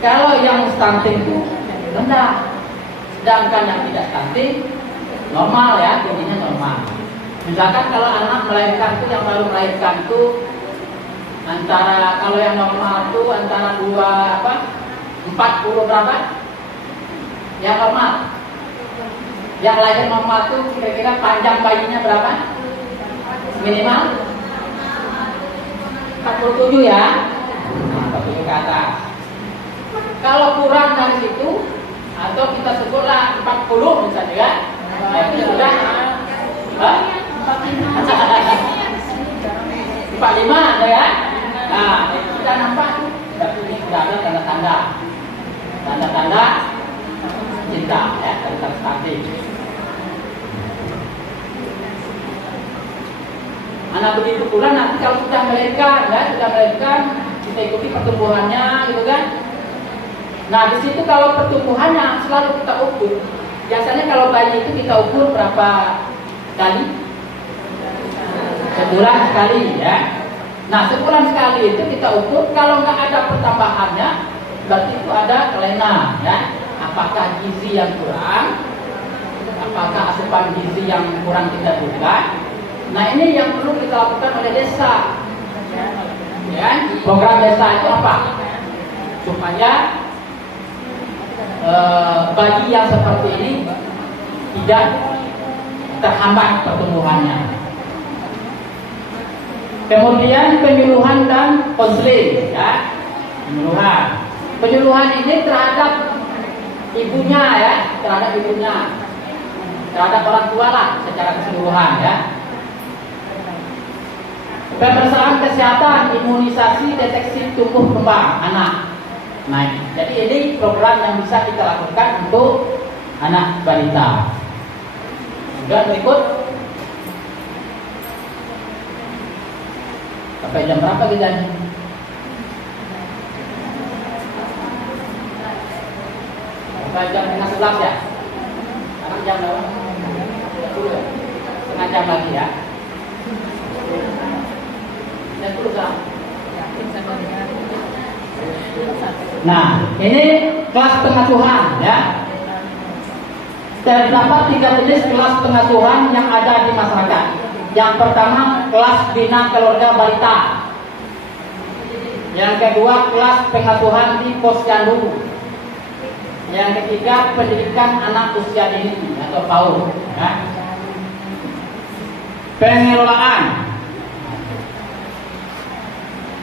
kalau yang stunting itu rendah, sedangkan yang tidak stunting normal ya, tingginya normal. Misalkan kalau anak melahirkan tuh, yang baru melahirkan tuh antara, kalau yang normal tuh antara 40 berapa? Yang normal. Yang lahir normal tuh kira-kira panjang bayinya berapa? Minimal 47 ya. Nah, 47 ke atas. Kalau kurang dari situ, atau kita sebutlah 40 misalnya ya, itu sudah 45 ada ya. Nah, itu sudah nampak tuh. Berarti ini sudah ada tanda-tanda cinta ya, tanda stunting. Anak begitu pula nanti kalau sudah melahirkan ya, kita ikuti pertumbuhannya gitu kan. Nah, di situ kalau pertumbuhannya selalu kita ukur. Biasanya kalau bayi itu kita ukur berapa kali? Sebulan sekali ya. Nah, sebulan sekali itu kita ukur. Kalau nggak ada pertambahannya, berarti itu ada kelainan ya. Apakah gizi yang kurang? Apakah asupan gizi yang kurang kita butuhkan? Nah, ini yang perlu kita lakukan oleh desa. Ya, program desa itu apa? Supaya bayi yang seperti ini tidak terhambat pertumbuhannya. Kemudian penyuluhan dan konseling ya. Penyuluhan ini terhadap ibunya ya, terhadap orang tua lah secara keseluruhan ya. Pemeriksaan kesehatan, imunisasi, deteksi tumbuh kembang anak. Nah, jadi ini program yang bisa kita lakukan untuk anak balita. Sudah berikut. Sampai jam berapa kita ini? Sampai jam 11 ya? Sekarang jam berapa? jam lagi ya. Nah, ini kelas pengasuhan ya. Terdapat 3 jenis kelas pengasuhan yang ada di masyarakat. Yang pertama, kelas bina keluarga balita. Yang kedua, kelas pengasuhan di posyandu. Yang ketiga, pendidikan anak usia dini atau PAUD. Ya. Pengelolaan.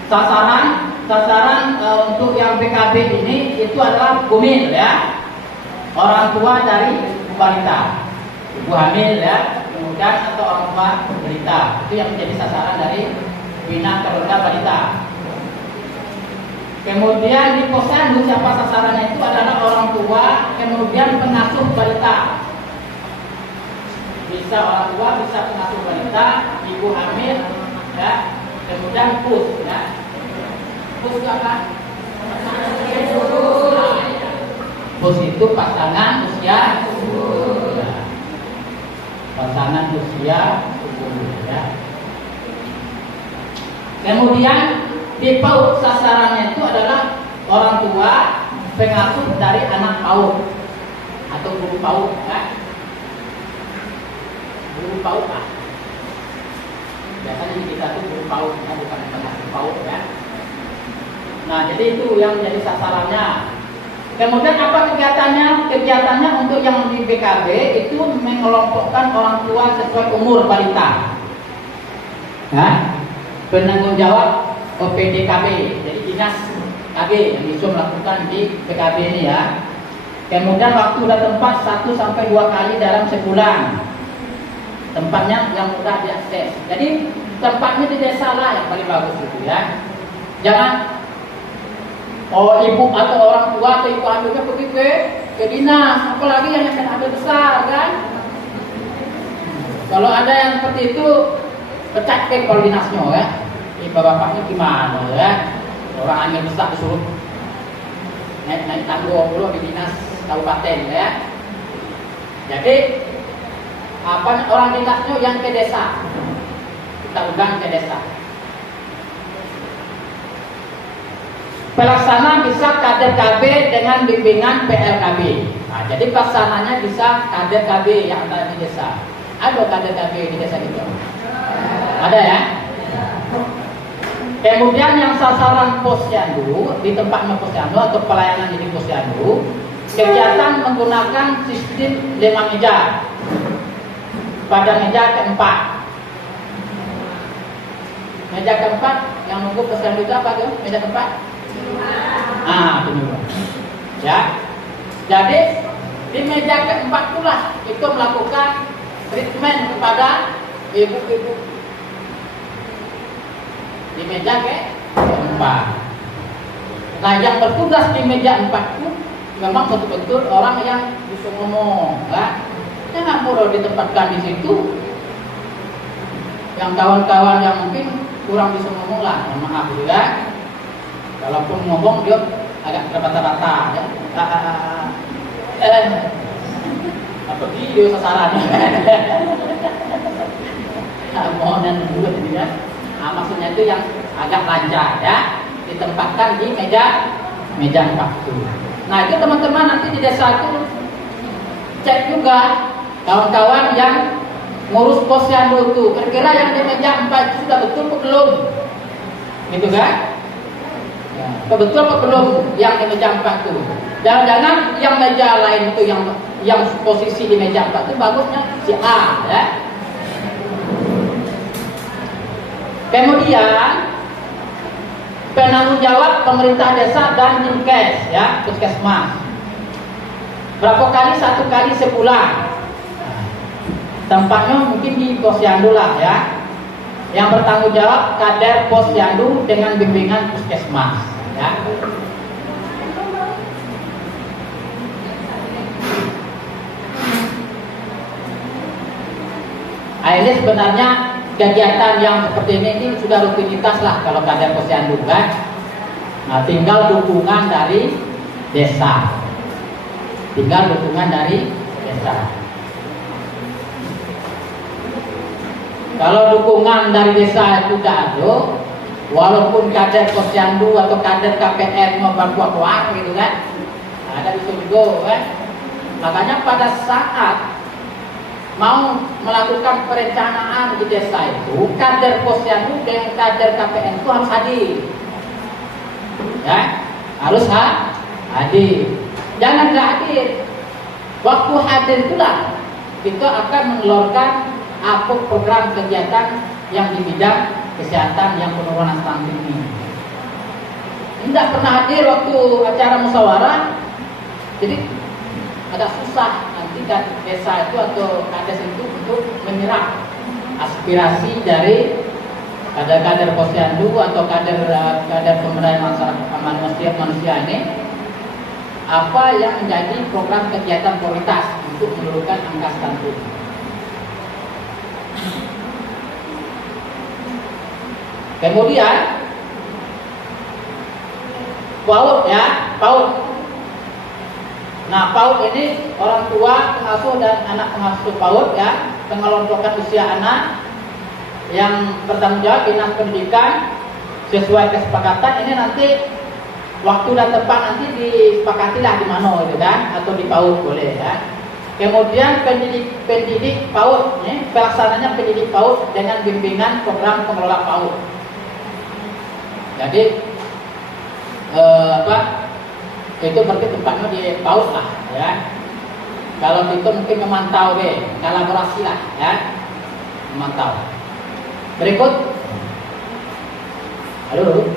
Sasaran untuk yang PKB ini itu adalah bumil ya, orang tua dari balita, ibu hamil ya, kemudian atau orang tua balita, itu yang menjadi sasaran dari bina keluarga balita. Kemudian di posyandu siapa sasarannya itu adalah orang tua, kemudian pengasuh balita, bisa orang tua, bisa pengasuh balita, ibu hamil ya, kemudian pus ya. Pus itu apa? Pus itu pasangan usia subur. Pasangan usia subur ya. Kemudian di PAUD sasarannya itu adalah orang tua pengasuh dari anak PAUD atau guru PAUD ya. Guru PAUD lah. Biasanya kita tuh guru PAUD ya, bukan pengasuh PAUD ya. Nah, jadi itu yang menjadi sasarannya. Kemudian apa kegiatannya? Kegiatannya untuk yang di BKB itu mengelompokkan orang tua sesuai umur balita. Nah, penanggung jawab OPDKB, jadi dinas KB yang bisa melakukan di BKB ini ya. Kemudian waktu dan tempat 1 sampai 2 kali dalam sebulan. Tempatnya yang mudah diakses. Jadi tempatnya di desa lah yang paling bagus itu ya. Jangan ibu atau orang tua atau ibu hamilnya pergi ke dinas, apalagi yang hamil besar kan. Kalau ada yang seperti itu, pecat ke kepala dinasnya ya. Bapak-bapaknya gimana ya? Orang hamil besar disuruh naik tanggung dulu di dinas kabupaten ya. Jadi orang dinasnya yang ke desa, kita undang ke desa. Pelaksana bisa kader KB dengan bimbingan PLKB. Nah, jadi pelaksananya bisa kader KB yang ada di desa. Ada kader KB di desa itu? Ada ya? Kemudian yang sasaran posyandu, di tempatnya posyandu atau pelayanan di posyandu, kegiatan menggunakan sistem 5 meja. Pada meja keempat. Meja keempat yang nunggu posyandu itu apa tuh? Meja keempat? Penyuluh. Ya. Jadi di meja keempat pula itu melakukan treatment kepada ibu-ibu. Di meja keempat. Nah, yang bertugas di meja 4 itu memang betul-betul orang yang bisa ngomong, ya. Jangan perlu ditempatkan di situ yang kawan-kawan yang mungkin kurang bisa ngomong lah, maaf ya. Walaupun ngomong dia agak terbata-bata ya. Apa video sasaran. Mohon dulu ya. Maksudnya itu yang agak lancar ya, ditempatkan di meja 4 itu. Nah, itu teman-teman nanti di desa itu cek juga kawan-kawan yang ngurus posyandu itu, kira-kira yang di meja 4 itu sudah betul atau belum? Gitu kan? Betul apa belum yang di meja 4 itu? Jangan-jangan yang meja lain itu yang posisi di meja 4 itu bagusnya si A ya. Kemudian penanggung jawab pemerintah desa dan Dinkes ya, puskesmas. Berapa kali? 1 kali sebulan. Tempatnya mungkin di posyandu lah ya. Yang bertanggung jawab kader posyandu dengan bimbingan puskesmas ya. Ini sebenarnya kegiatan yang seperti ini sudah rutinitas lah kalau kader posyandu kan. Nah, tinggal dukungan dari desa. Kalau dukungan dari desa itu tidak ada, walaupun kader posyandu atau kader KPN mau berkuat-kuat gitu kan, ada di Solo kan. Makanya pada saat mau melakukan perencanaan di desa itu, kader posyandu dan kader KPN itu harus hadir, ya, harus hadir. Jangan tidak hadir. Waktu hadir itulah kita akan mengeluarkan apa program kegiatan yang di bidang kesehatan yang penurunan stunting ini. Tidak pernah hadir waktu acara musyawarah, jadi agak susah nanti desa itu atau kades itu untuk menyerap aspirasi dari kader-kader posyandu atau kader pemberdayaan masyarakat manusia ini, apa yang menjadi program kegiatan prioritas untuk menurunkan angka stunting. Kemudian PAUD ya, PAUD. Nah, PAUD ini orang tua pengasuh dan anak pengasuh PAUD ya, pengelompokan usia anak yang bertanggung jawab dinas pendidikan sesuai kesepakatan. Ini nanti waktu dan tempat nanti disepakatilah di mana gitu kan, atau di PAUD boleh ya. Kemudian pendidik PAUD, pelaksananya pendidik PAUD dengan bimbingan program pengelola PAUD. Jadi itu berarti tempatnya di PAUD lah ya. Kalau itu mungkin memantau deh, kolaborasi lah ya, memantau. Berikut, halo.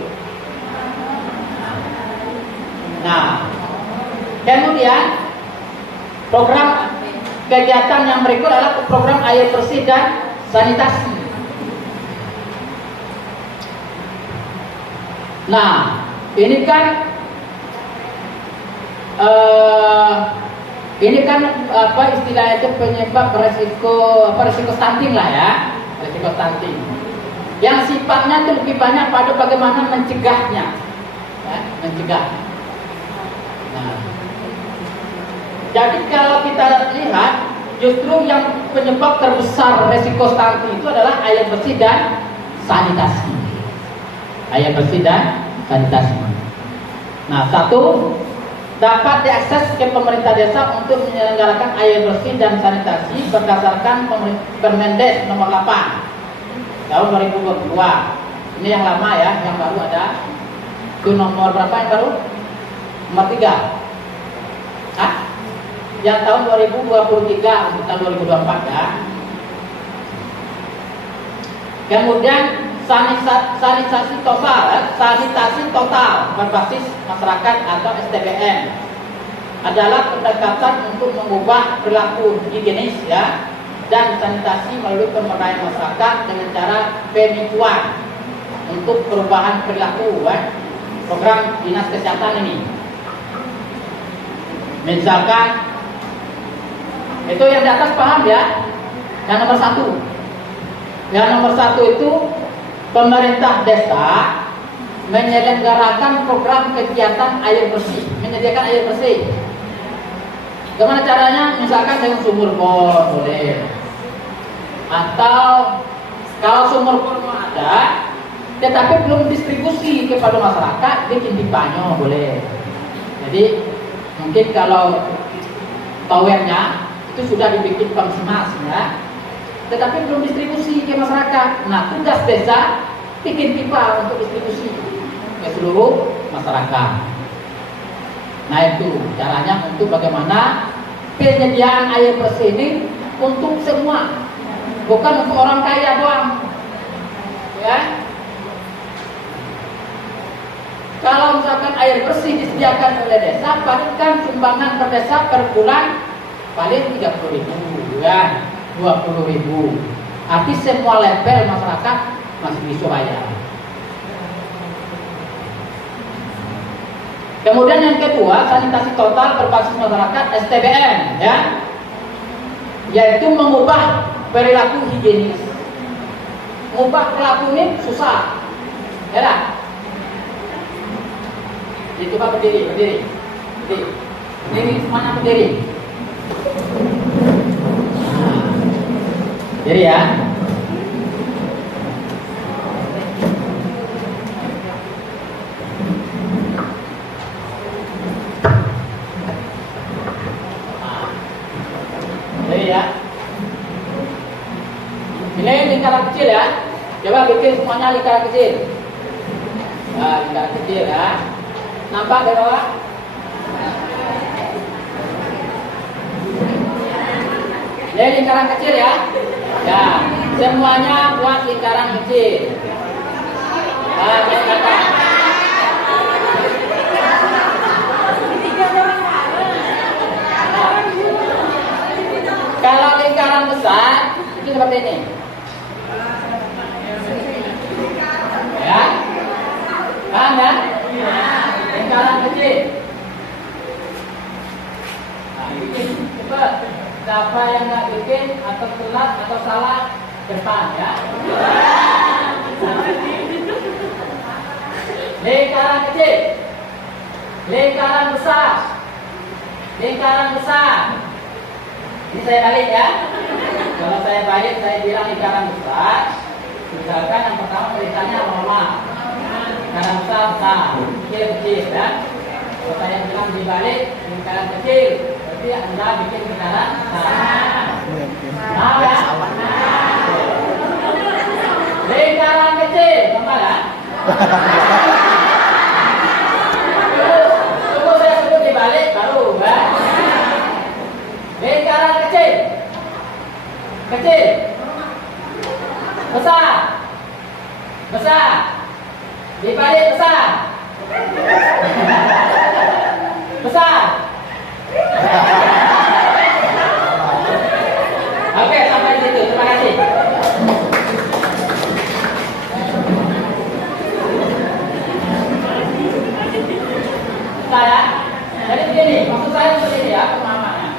Nah, kemudian program kegiatan yang berikut adalah program air bersih dan sanitasi. Nah, ini kan apa istilahnya itu penyebab resiko stunting lah ya, resiko stunting. Yang sifatnya itu lebih banyak pada bagaimana mencegahnya, ya, mencegah. Nah, jadi kalau kita lihat, justru yang penyebab terbesar resiko stunting itu adalah air bersih dan sanitasi. Air bersih dan sanitasi. Nah, satu, dapat diakses ke pemerintah desa untuk menyelenggarakan air bersih dan sanitasi berdasarkan Permendes nomor 8 tahun 2022. Ini yang lama ya, yang baru ada. Itu nomor berapa yang baru? Nomor 3. Hah? Yang tahun 2023 untuk tahun 2024 ya. Kemudian sanitasi total berbasis masyarakat atau STBM adalah pendekatan untuk mengubah perilaku higienis ya dan sanitasi melalui pemberdayaan masyarakat dengan cara penipuan untuk perubahan perilaku ya. Program dinas kesehatan ini, misalkan itu yang di atas paham ya. Yang nomor 1, yang nomor 1 itu pemerintah desa menyelenggarakan program kegiatan air bersih, menyediakan air bersih. Gimana caranya? Misalkan dengan sumur bor boleh, atau kalau sumur bor ada tetapi belum distribusi kepada masyarakat, bikin pipanya boleh. Jadi mungkin kalau towernya itu sudah dibikin pemsimas ya, tetapi belum distribusi ke masyarakat. Nah, tugas desa bikin pipa untuk distribusi ke seluruh masyarakat. Nah, itu caranya untuk bagaimana penyediaan air bersih ini untuk semua, bukan untuk orang kaya doang. Ya. Kalau misalkan air bersih disediakan oleh desa, paling kan sumbangan per desa per bulan paling 30.000 ya. 20.000. Arti semua level masyarakat masih bisa bayar. Kemudian yang kedua, sanitasi total berbasis masyarakat STBM ya, yaitu mengubah perilaku higienis. Mengubah perilaku ini susah, ya lah. Itu Pak berdiri. Berdiri semuanya berdiri. Jadi ya, Ini lingkaran kecil ya. Coba bikin semuanya lingkaran kecil. Nah, lingkaran kecil ya. Nampak di bawah? Ini lingkaran kecil ya. Ya, semuanya buat lingkaran kecil. Nah, kelihatan. Kalau lingkaran besar itu seperti ini. Ya, paham ya? Lingkaran kecil. Nah, bikin cepat. Siapa yang nggak bikin atau telat atau salah depan ya. Lingkaran kecil, lingkaran besar, lingkaran besar. Ini saya balik ya. Kalau saya balik, saya bilang lingkaran besar. Misalkan yang pertama tulisannya normal. Lingkaran besar, besar, kecil, kecil ya. Kalau saya bilang dibalik, lingkaran kecil, berarti Anda bikin lingkaran besar. Nah ya. Lingkaran kecil, normal ya. Tunggu saya sebut dibalik baru ya. Lingkaran kecil, kecil, besar, besar, dibalik besar, besar. Oke, sampai di situ. Terima kasih. Saya, jadi begini, maksud saya seperti ini ya pemahamannya.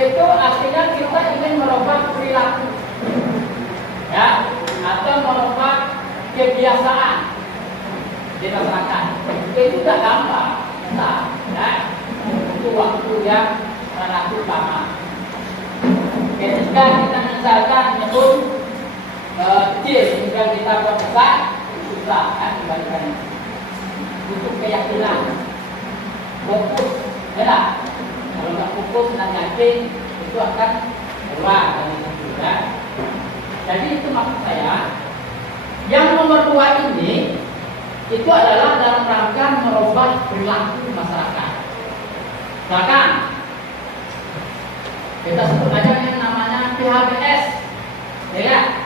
Itu artinya kita ingin merubah perilaku, ya, atau merubah kebiasaan di masyarakat. Itu tidak gampang, nah, ya, itu waktu yang relatif lama. Ketika kita misalkan menyebut kecil, kemudian kita buat besar, susah kan dibandingkan. Butuh keyakinan, fokus, ya. Kalau nggak fokus dan yakin, itu akan keluar dari situ ya. Jadi itu maksud saya. Yang nomor 2 ini itu adalah dalam rangka merubah perilaku masyarakat. Bahkan kita sebut aja yang namanya PHBS, ya.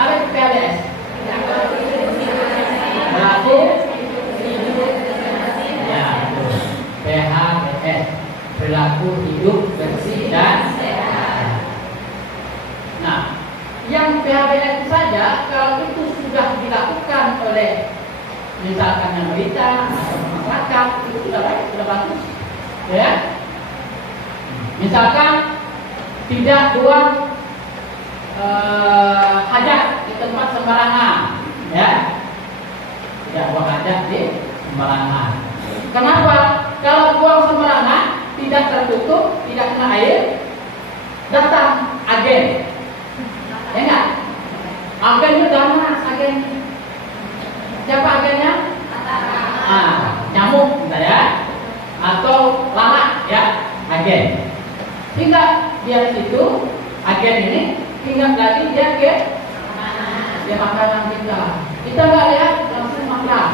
Apa itu PHBS? Perilaku, ya, PHBS. Perilaku hidup bersih dan sehat. Nah, yang PHBS saja kalau itu sudah dilakukan oleh misalkan yang berita atau masyarakat itu sudah baik, sudah bagus, ya. Misalkan tidak buang hajat di tempat sembarangan, ya. Tidak buang hajat di sembarangan. Kenapa? Kalau buang sembarangan tidak tertutup, tidak kena air, datang agen, ya enggak? Agennya ganas, agen. Siapa agennya? Nyamuk, ya, atau lalat, ya, agen. Tinggal dia di situ, agen ini, tinggal lagi dia ke makanan kita. Kita nggak lihat langsung makan,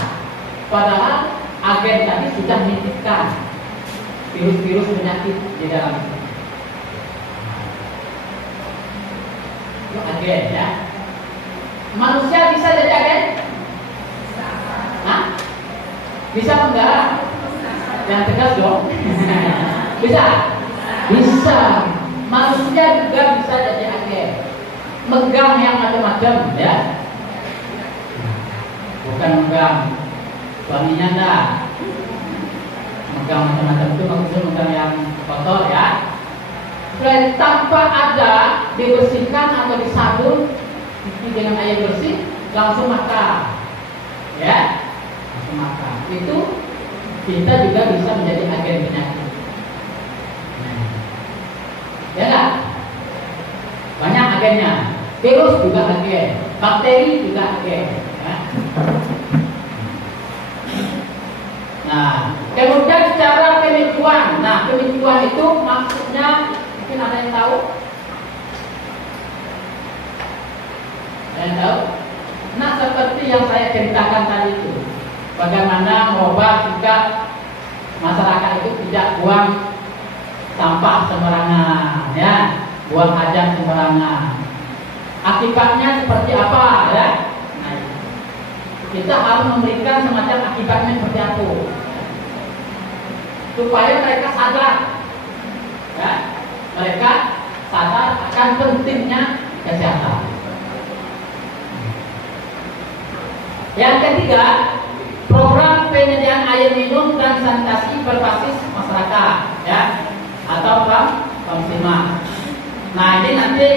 padahal agen tadi sudah menitipkan virus-virus penyakit di dalam itu. Itu agen ya. Manusia bisa jadi agen? Hah? Bisa enggak? Yang tegas dong. Bisa? Bisa. Manusia juga bisa jadi agen. Megang yang macam-macam ya. Bukan megang suaminya enggak. Megang macam-macam itu maksudnya megang yang kotor ya. Selain tanpa ada dibersihkan atau disabun dengan air bersih, langsung makan, ya, langsung makan. Itu kita juga bisa menjadi agen penyakit. Ya nggak? Banyak agennya. Virus juga agen, bakteri juga agen. Ya. Nah, kemudian cara penipuan. Nah, penipuan itu maksudnya mungkin ada yang tahu? Kalian tahu? Nah, seperti yang saya ceritakan tadi itu, bagaimana merubah jika masyarakat itu tidak buang sampah sembarangan, ya, buang hajat sembarangan. Akibatnya seperti apa, ya? Nah, kita harus memberikan semacam akibatnya seperti apa, supaya mereka sadar, ya, mereka sadar akan pentingnya kesehatan. Yang ketiga, program penyediaan air minum dan sanitasi berbasis masyarakat, ya, atau Pemsima. Nah, ini nanti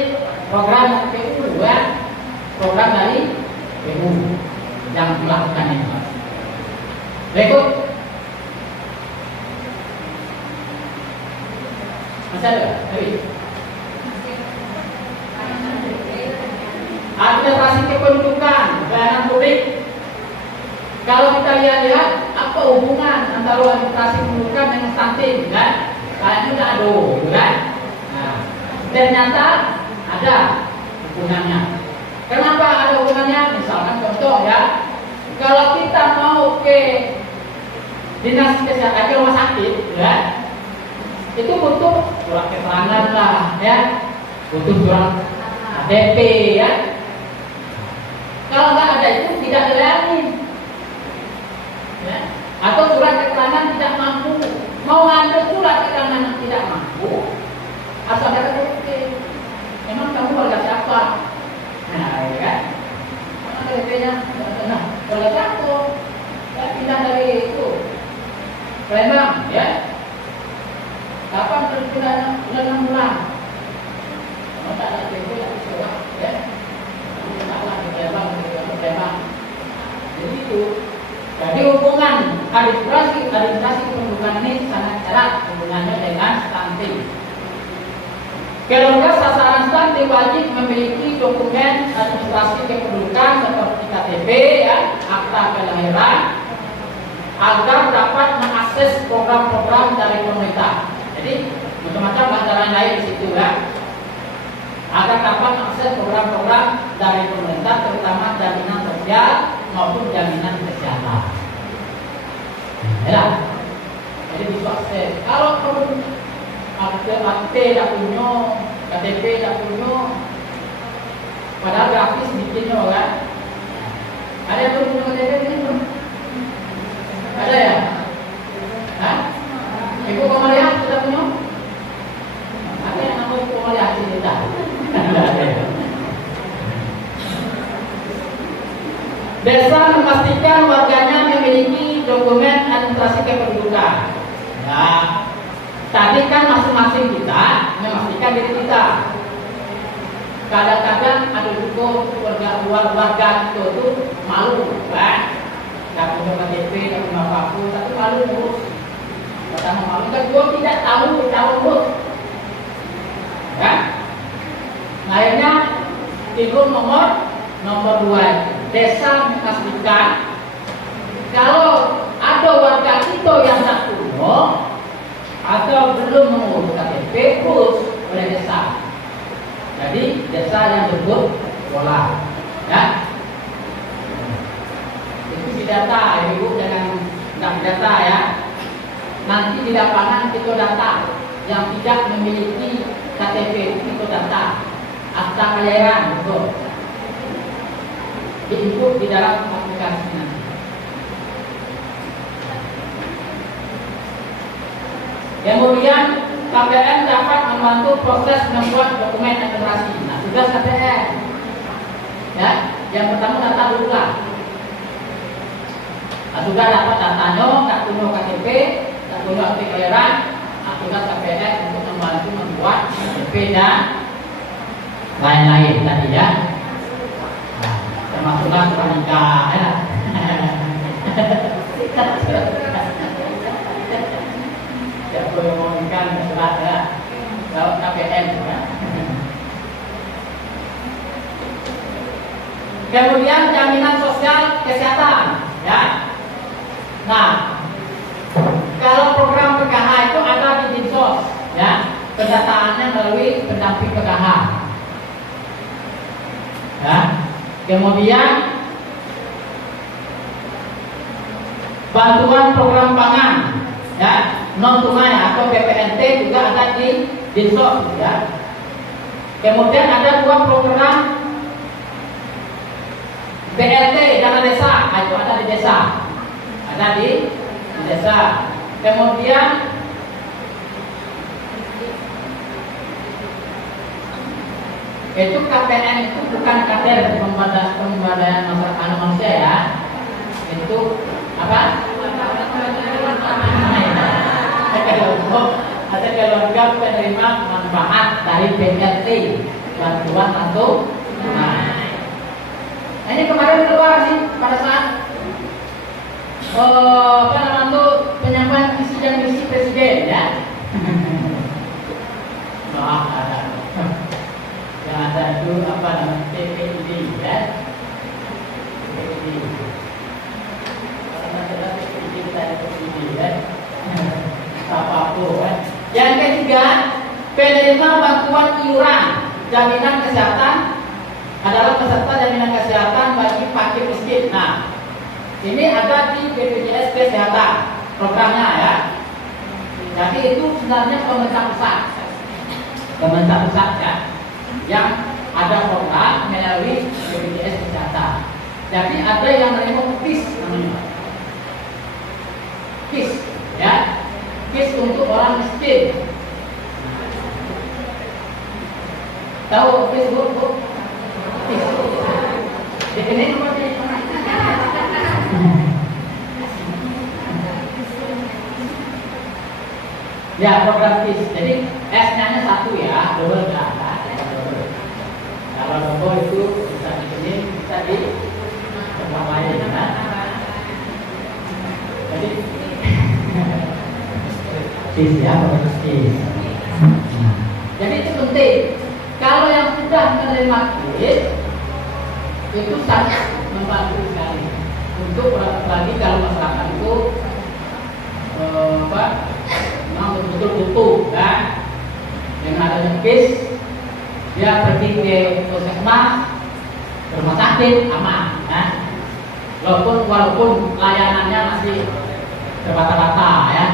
program PU, ya, program dari PU yang dilakukan ini. Berikut, masih ada, administrasi kependudukan, pelayanan publik. Kalau kita lihat apa hubungan antara administrasi kependudukan dengan stunting, kan? Kayaknya udah ada, kan? Nah, ternyata ada hubungannya. Kenapa ada hubungannya? Misalkan contoh, ya, kalau kita mau ke dinas kesehatan, ke rumah sakit, ya, itu butuh surat keterangan lah, ya, butuh surat KTP, ya. Kalau nggak ada itu tidak dilayani, ya. Atau surat keterangan tidak mampu, mau ngambil surat keterangan tidak mampu, asal ada KTP. Memang kamu warga siapa? Nah, ya kan? Mana KTP-nya? Nah, warga siapa? Saya pindah dari itu Palembang, ya. Kapan pindahnya? Sudah 6 bulan. Kalau tak ada KTP, tak bisa, ya. Jadi itu, jadi hubungan administrasi kependudukan ini sangat erat hubungannya dengan stunting. Keluarga sasaran stunting wajib memiliki dokumen administrasi kependudukan seperti KTP, ya, akta kelahiran, agar dapat mengakses program-program dari pemerintah. Jadi macam-macam antara lain di situ, ya. Agar dapat mengakses program-program dari pemerintah, terutama jaminan sosial maupun jaminan kesehatan. Ya, jadi bisa akses. Kalau kamu akte tak punya, KTP tak punya, padahal gratis bikinnya, kan? Ada yang punya KTP ini? Ada, ya? Hah? Ibu Komariah sudah punya? Ada yang namanya Ibu Komariah sini tak? Desa memastikan warganya memiliki dokumen administrasi kependudukan. Nah, tadi kan masing-masing kita memastikan diri kita. Kadang-kadang ada juga warga itu tuh malu, kan? Gak punya KTP, gak punya apa-apa, tapi malu ngurus. Pertama malu, kedua tidak tahu urus, kan? Nah, akhirnya timbul nomor 2. Desa memastikan kalau ada warga kita yang tak punya atau belum mengurus KTP, urus oleh desa. Jadi desa yang disebut bola, ya. Itu didata, ibu jangan tidak didata, ya. Nanti di lapangan kita data yang tidak memiliki KTP itu kita data, akta kelahiran, betul. Diinput di dalam aplikasi nanti. Kemudian KPN dapat membantu proses membuat dokumen administrasi. Nah, tugas KPN, ya, yang pertama data dulu lah. Nah, sudah dapat datanya, tak punya KTP, tak punya akte kelahiran. Nah, tugas KPN untuk membantu membuat KTP dan lain-lain tadi, ya. Termasuklah surat nikah, ya. Ya, boleh ngomongkan surat, ya. Kalau KPN, ya. Kemudian jaminan sosial kesehatan, ya. Nah, kalau program PKH itu ada di Dinsos, ya. Pendataannya melalui pendamping PKH, ya. Kemudian bantuan program pangan, ya, non tunai atau PPNT juga ada di Dinsos, ya. Kemudian ada 2 program BLT dana desa, itu ada di desa, ada di desa. Kemudian itu KPN itu bukan kader pemberdayaan manusia, ya. Itu apa? Ada keluarga penerima manfaat dari BLT, bantuan langsung. Nah, ini kemarin keluar sih pada saat apa namanya tuh penyampaian visi dan misi presiden, ya. Ada yang ada itu apa namanya TPID, ya. TPID. Karena jelas TPID kita ada TPID, ya. Apapun, ya. Yang ketiga, penerima bantuan iuran jaminan kesehatan adalah peserta jaminan kesehatan bagi fakir miskin. Nah, ini ada di BPJS Kesehatan programnya, ya. Jadi itu sebenarnya pemerintah pusat, ya, yang ada program melalui BPJS Kesehatan. Jadi ada yang menerima KIS namanya, KIS, ya, KIS untuk orang miskin. Tahu KIS, Bu? KIS. Ini ya, program KIS. Jadi S-nya 1, ya, double nggak ada. Kalau double itu bisa di sini, bisa di tempat lain, kan? Jadi KIS, ya, program KIS. Jadi itu penting. Kalau yang sudah menerima KIS itu sangat membantu sekali untuk lagi kalau masyarakat itu memang betul-betul butuh, kan? Dengan adanya KIS, dia pergi ke puskesmas, rumah sakit aman, kan? Walaupun layanannya masih terbata-bata, ya.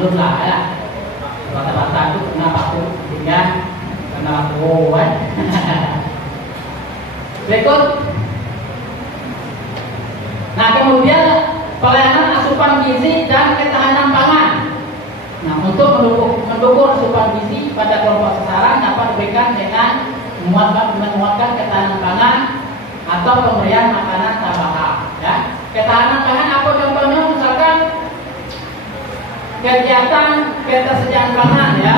Belum lah, ya. Terbata-bata itu kenapa tuh? Sehingga karena kan? Berikut. Nah, kemudian pelayanan asupan gizi dan ketahanan pangan. Nah, untuk mendukung asupan gizi pada kelompok sasaran dapat diberikan dengan menguatkan ketahanan pangan atau pemberian makanan tambahan, ya. Ketahanan pangan apa contohnya? Misalkan kegiatan ketersediaan pangan, ya.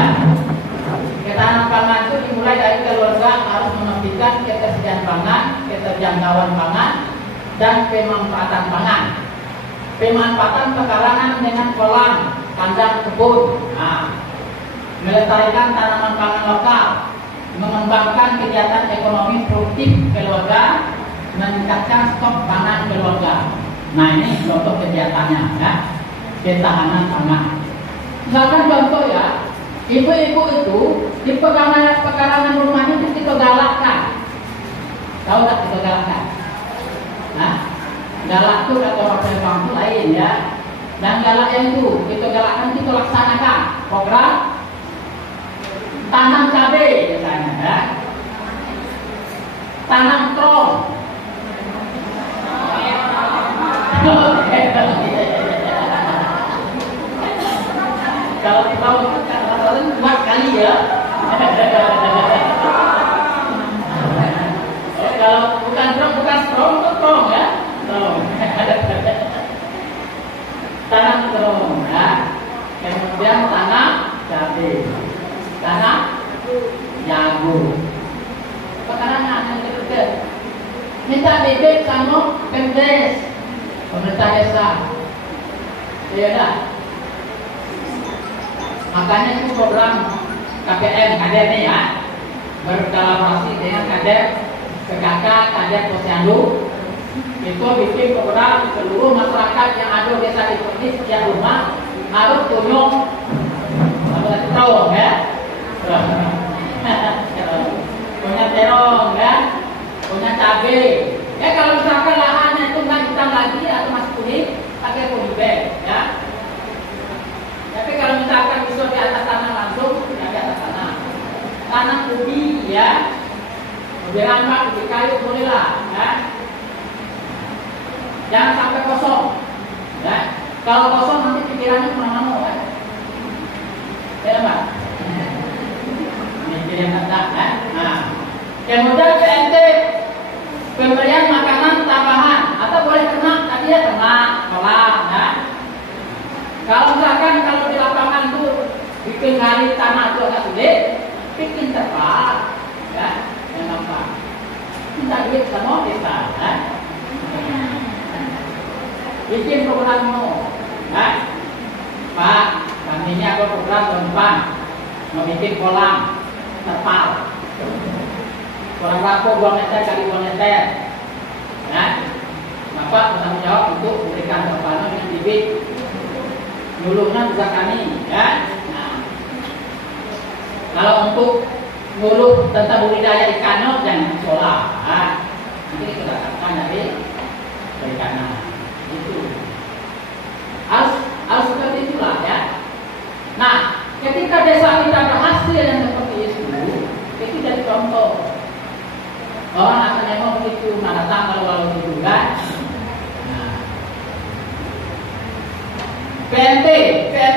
Ketahanan pangan itu dimulai dari keluarga harus memastikan ketersediaan pangan, keterjangkauan pangan, dan pemanfaatan pangan. Pemanfaatan pekarangan dengan kolam, kandang kebun, melestarikan tanaman pangan lokal, mengembangkan kegiatan ekonomi produktif keluarga, meningkatkan stok pangan keluarga. Nah, ini contoh kegiatannya, ya. Ketahanan pangan. Misalkan contoh, ya, ibu-ibu itu di pekarangan rumahnya itu kita galakkan. Tahu tak kita galakkan? Nah, galak itu kata orang Jepang itu lain, ya. Dan galak yang itu kita galakkan, kita laksanakan program tanam cabai misalnya, ya. Tanam terong. Kalau kita buat kali, ya. Kalau bukan strong, ya. Tanam terong, ya. Kemudian tanam cabai, tanam jagung. Pekarangan yang ketiga, minta bibit sama Pemdes, pemerintah desa, ya dah. Makanya itu program KPM, kader nih, ya, berkolaborasi dengan kader PKK, kader Posyandu. Itu bikin program seluruh masyarakat yang ada desa di setiap rumah harus tunjuk terong, ya. Punya terong, ya, punya cabai. cabai. Ya kalau misalkan lahannya itu nggak hitam lagi atau masih kuning, pakai polybag, ya. Tapi kalau misalkan bisa di atas tanah langsung, ya di atas tanah. Tanam ubi, ya, ubi rambak, ubi kayu bolehlah, ya. Jangan sampai kosong, ya. Kalau kosong nanti pikirannya kemana-mana, ya. Ya, Pak. Mikir yang ada, ya. Nah, kemudian PNT pemberian makanan tambahan atau boleh ternak, tadi ya ternak, kolam, ya. Kalau misalkan kalau di lapangan tuh bikin gali tanah itu agak sulit, bikin terpal, ya, yang gampang. Minta duit sama kita, ya. Bikin program mau, ya. Pak, kami ini ada program tahun depan mau bikin kolam terpal. Kolam berapa 2 meter kali 2 meter, ya. Bapak bertanggung jawab untuk memberikan terpalnya dengan bibit. Nguluhnya juga kami, ya. Nah, kalau untuk nguluh tentang budidaya ikannya jangan sekolah, nanti kita katakan dari perikanan. Itu harus seperti itulah, ya. Nah, ketika desa kita berhasil yang seperti itu jadi contoh. Orang akan memang begitu, mana tahu kalau itu kan. PNT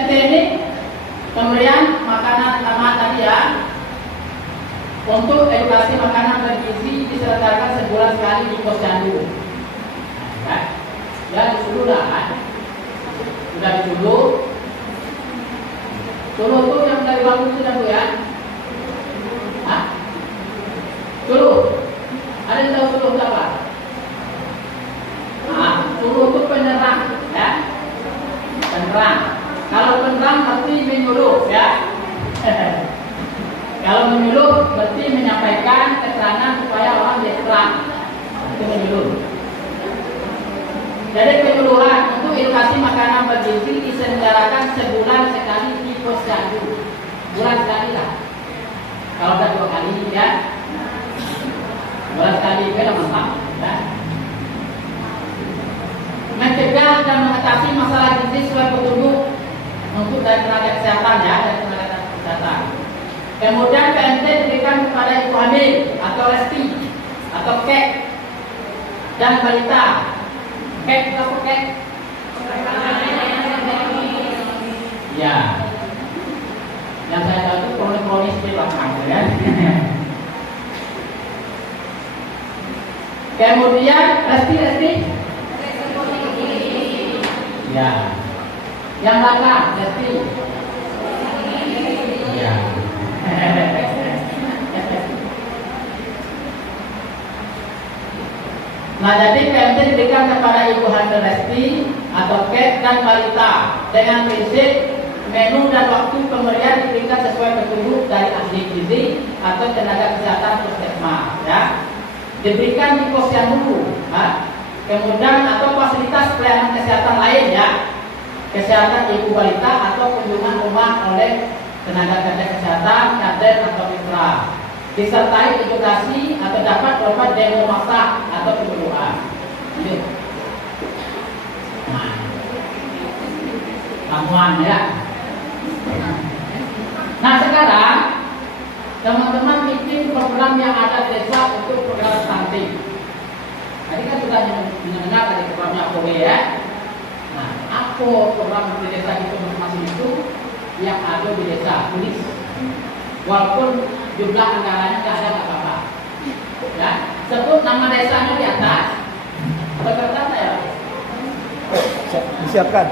ini pemberian makanan tambahan tadi, ya. Untuk edukasi makanan bergizi diselenggarakan sebulan sekali di posyandu. Nah, ya disuruh lah, kan? Sudah disuruh. Suruh tuh yang dari bangku sudah tuh, ya. Hah? Suruh. Ada yang tahu suruh apa? Nah, suruh itu penyerang, ya. Penerang. Kalau penerang berarti menyuruh, ya. Kalau menyuruh berarti menyampaikan keterangan supaya orang diserang. Itu menyuruh. Jadi penyuluhan untuk edukasi makanan bergizi diselenggarakan sebulan sekali di posyandu. Bulan sekali lah. Kalau ada 2 kali, ya. Bulan sekali itu mantap, ya. Mencegah dan mengatasi masalah gizi sesuai petunjuk untuk dari tenaga kesehatan, ya, dari tenaga kesehatan. Kemudian PNT diberikan kepada ibu hamil atau resti atau kek dan balita. Kek atau kek? Ya. Yang saya tahu itu kronis di belakang, ya. Kemudian resti. Ya. Yang belakang, resti. Ya. Nah, jadi PMT diberikan kepada ibu hamil resti atau kek dan balita dengan prinsip menu dan waktu pemberian diberikan sesuai petunjuk dari ahli gizi atau tenaga kesehatan puskesmas, ya. Diberikan di posyandu, kemudian atau fasilitas pelayanan kesehatan lain, ya. Kesehatan ibu balita atau kunjungan rumah oleh tenaga kesehatan, kader atau mitra. Disertai edukasi atau dapat berupa demo masak atau penyuluhan. Nah, ramuan, ya. Nah, sekarang teman-teman bikin program yang ada di desa untuk program stunting. Tadi kan sudah mendengar dari programnya APOE, ya. Nah, apa program di desa itu masing-masing itu yang ada di desa tulis. Walaupun jumlah anggarannya nggak ada apa-apa, ya. Sebut nama desanya di atas. Peserta saya disiapkan.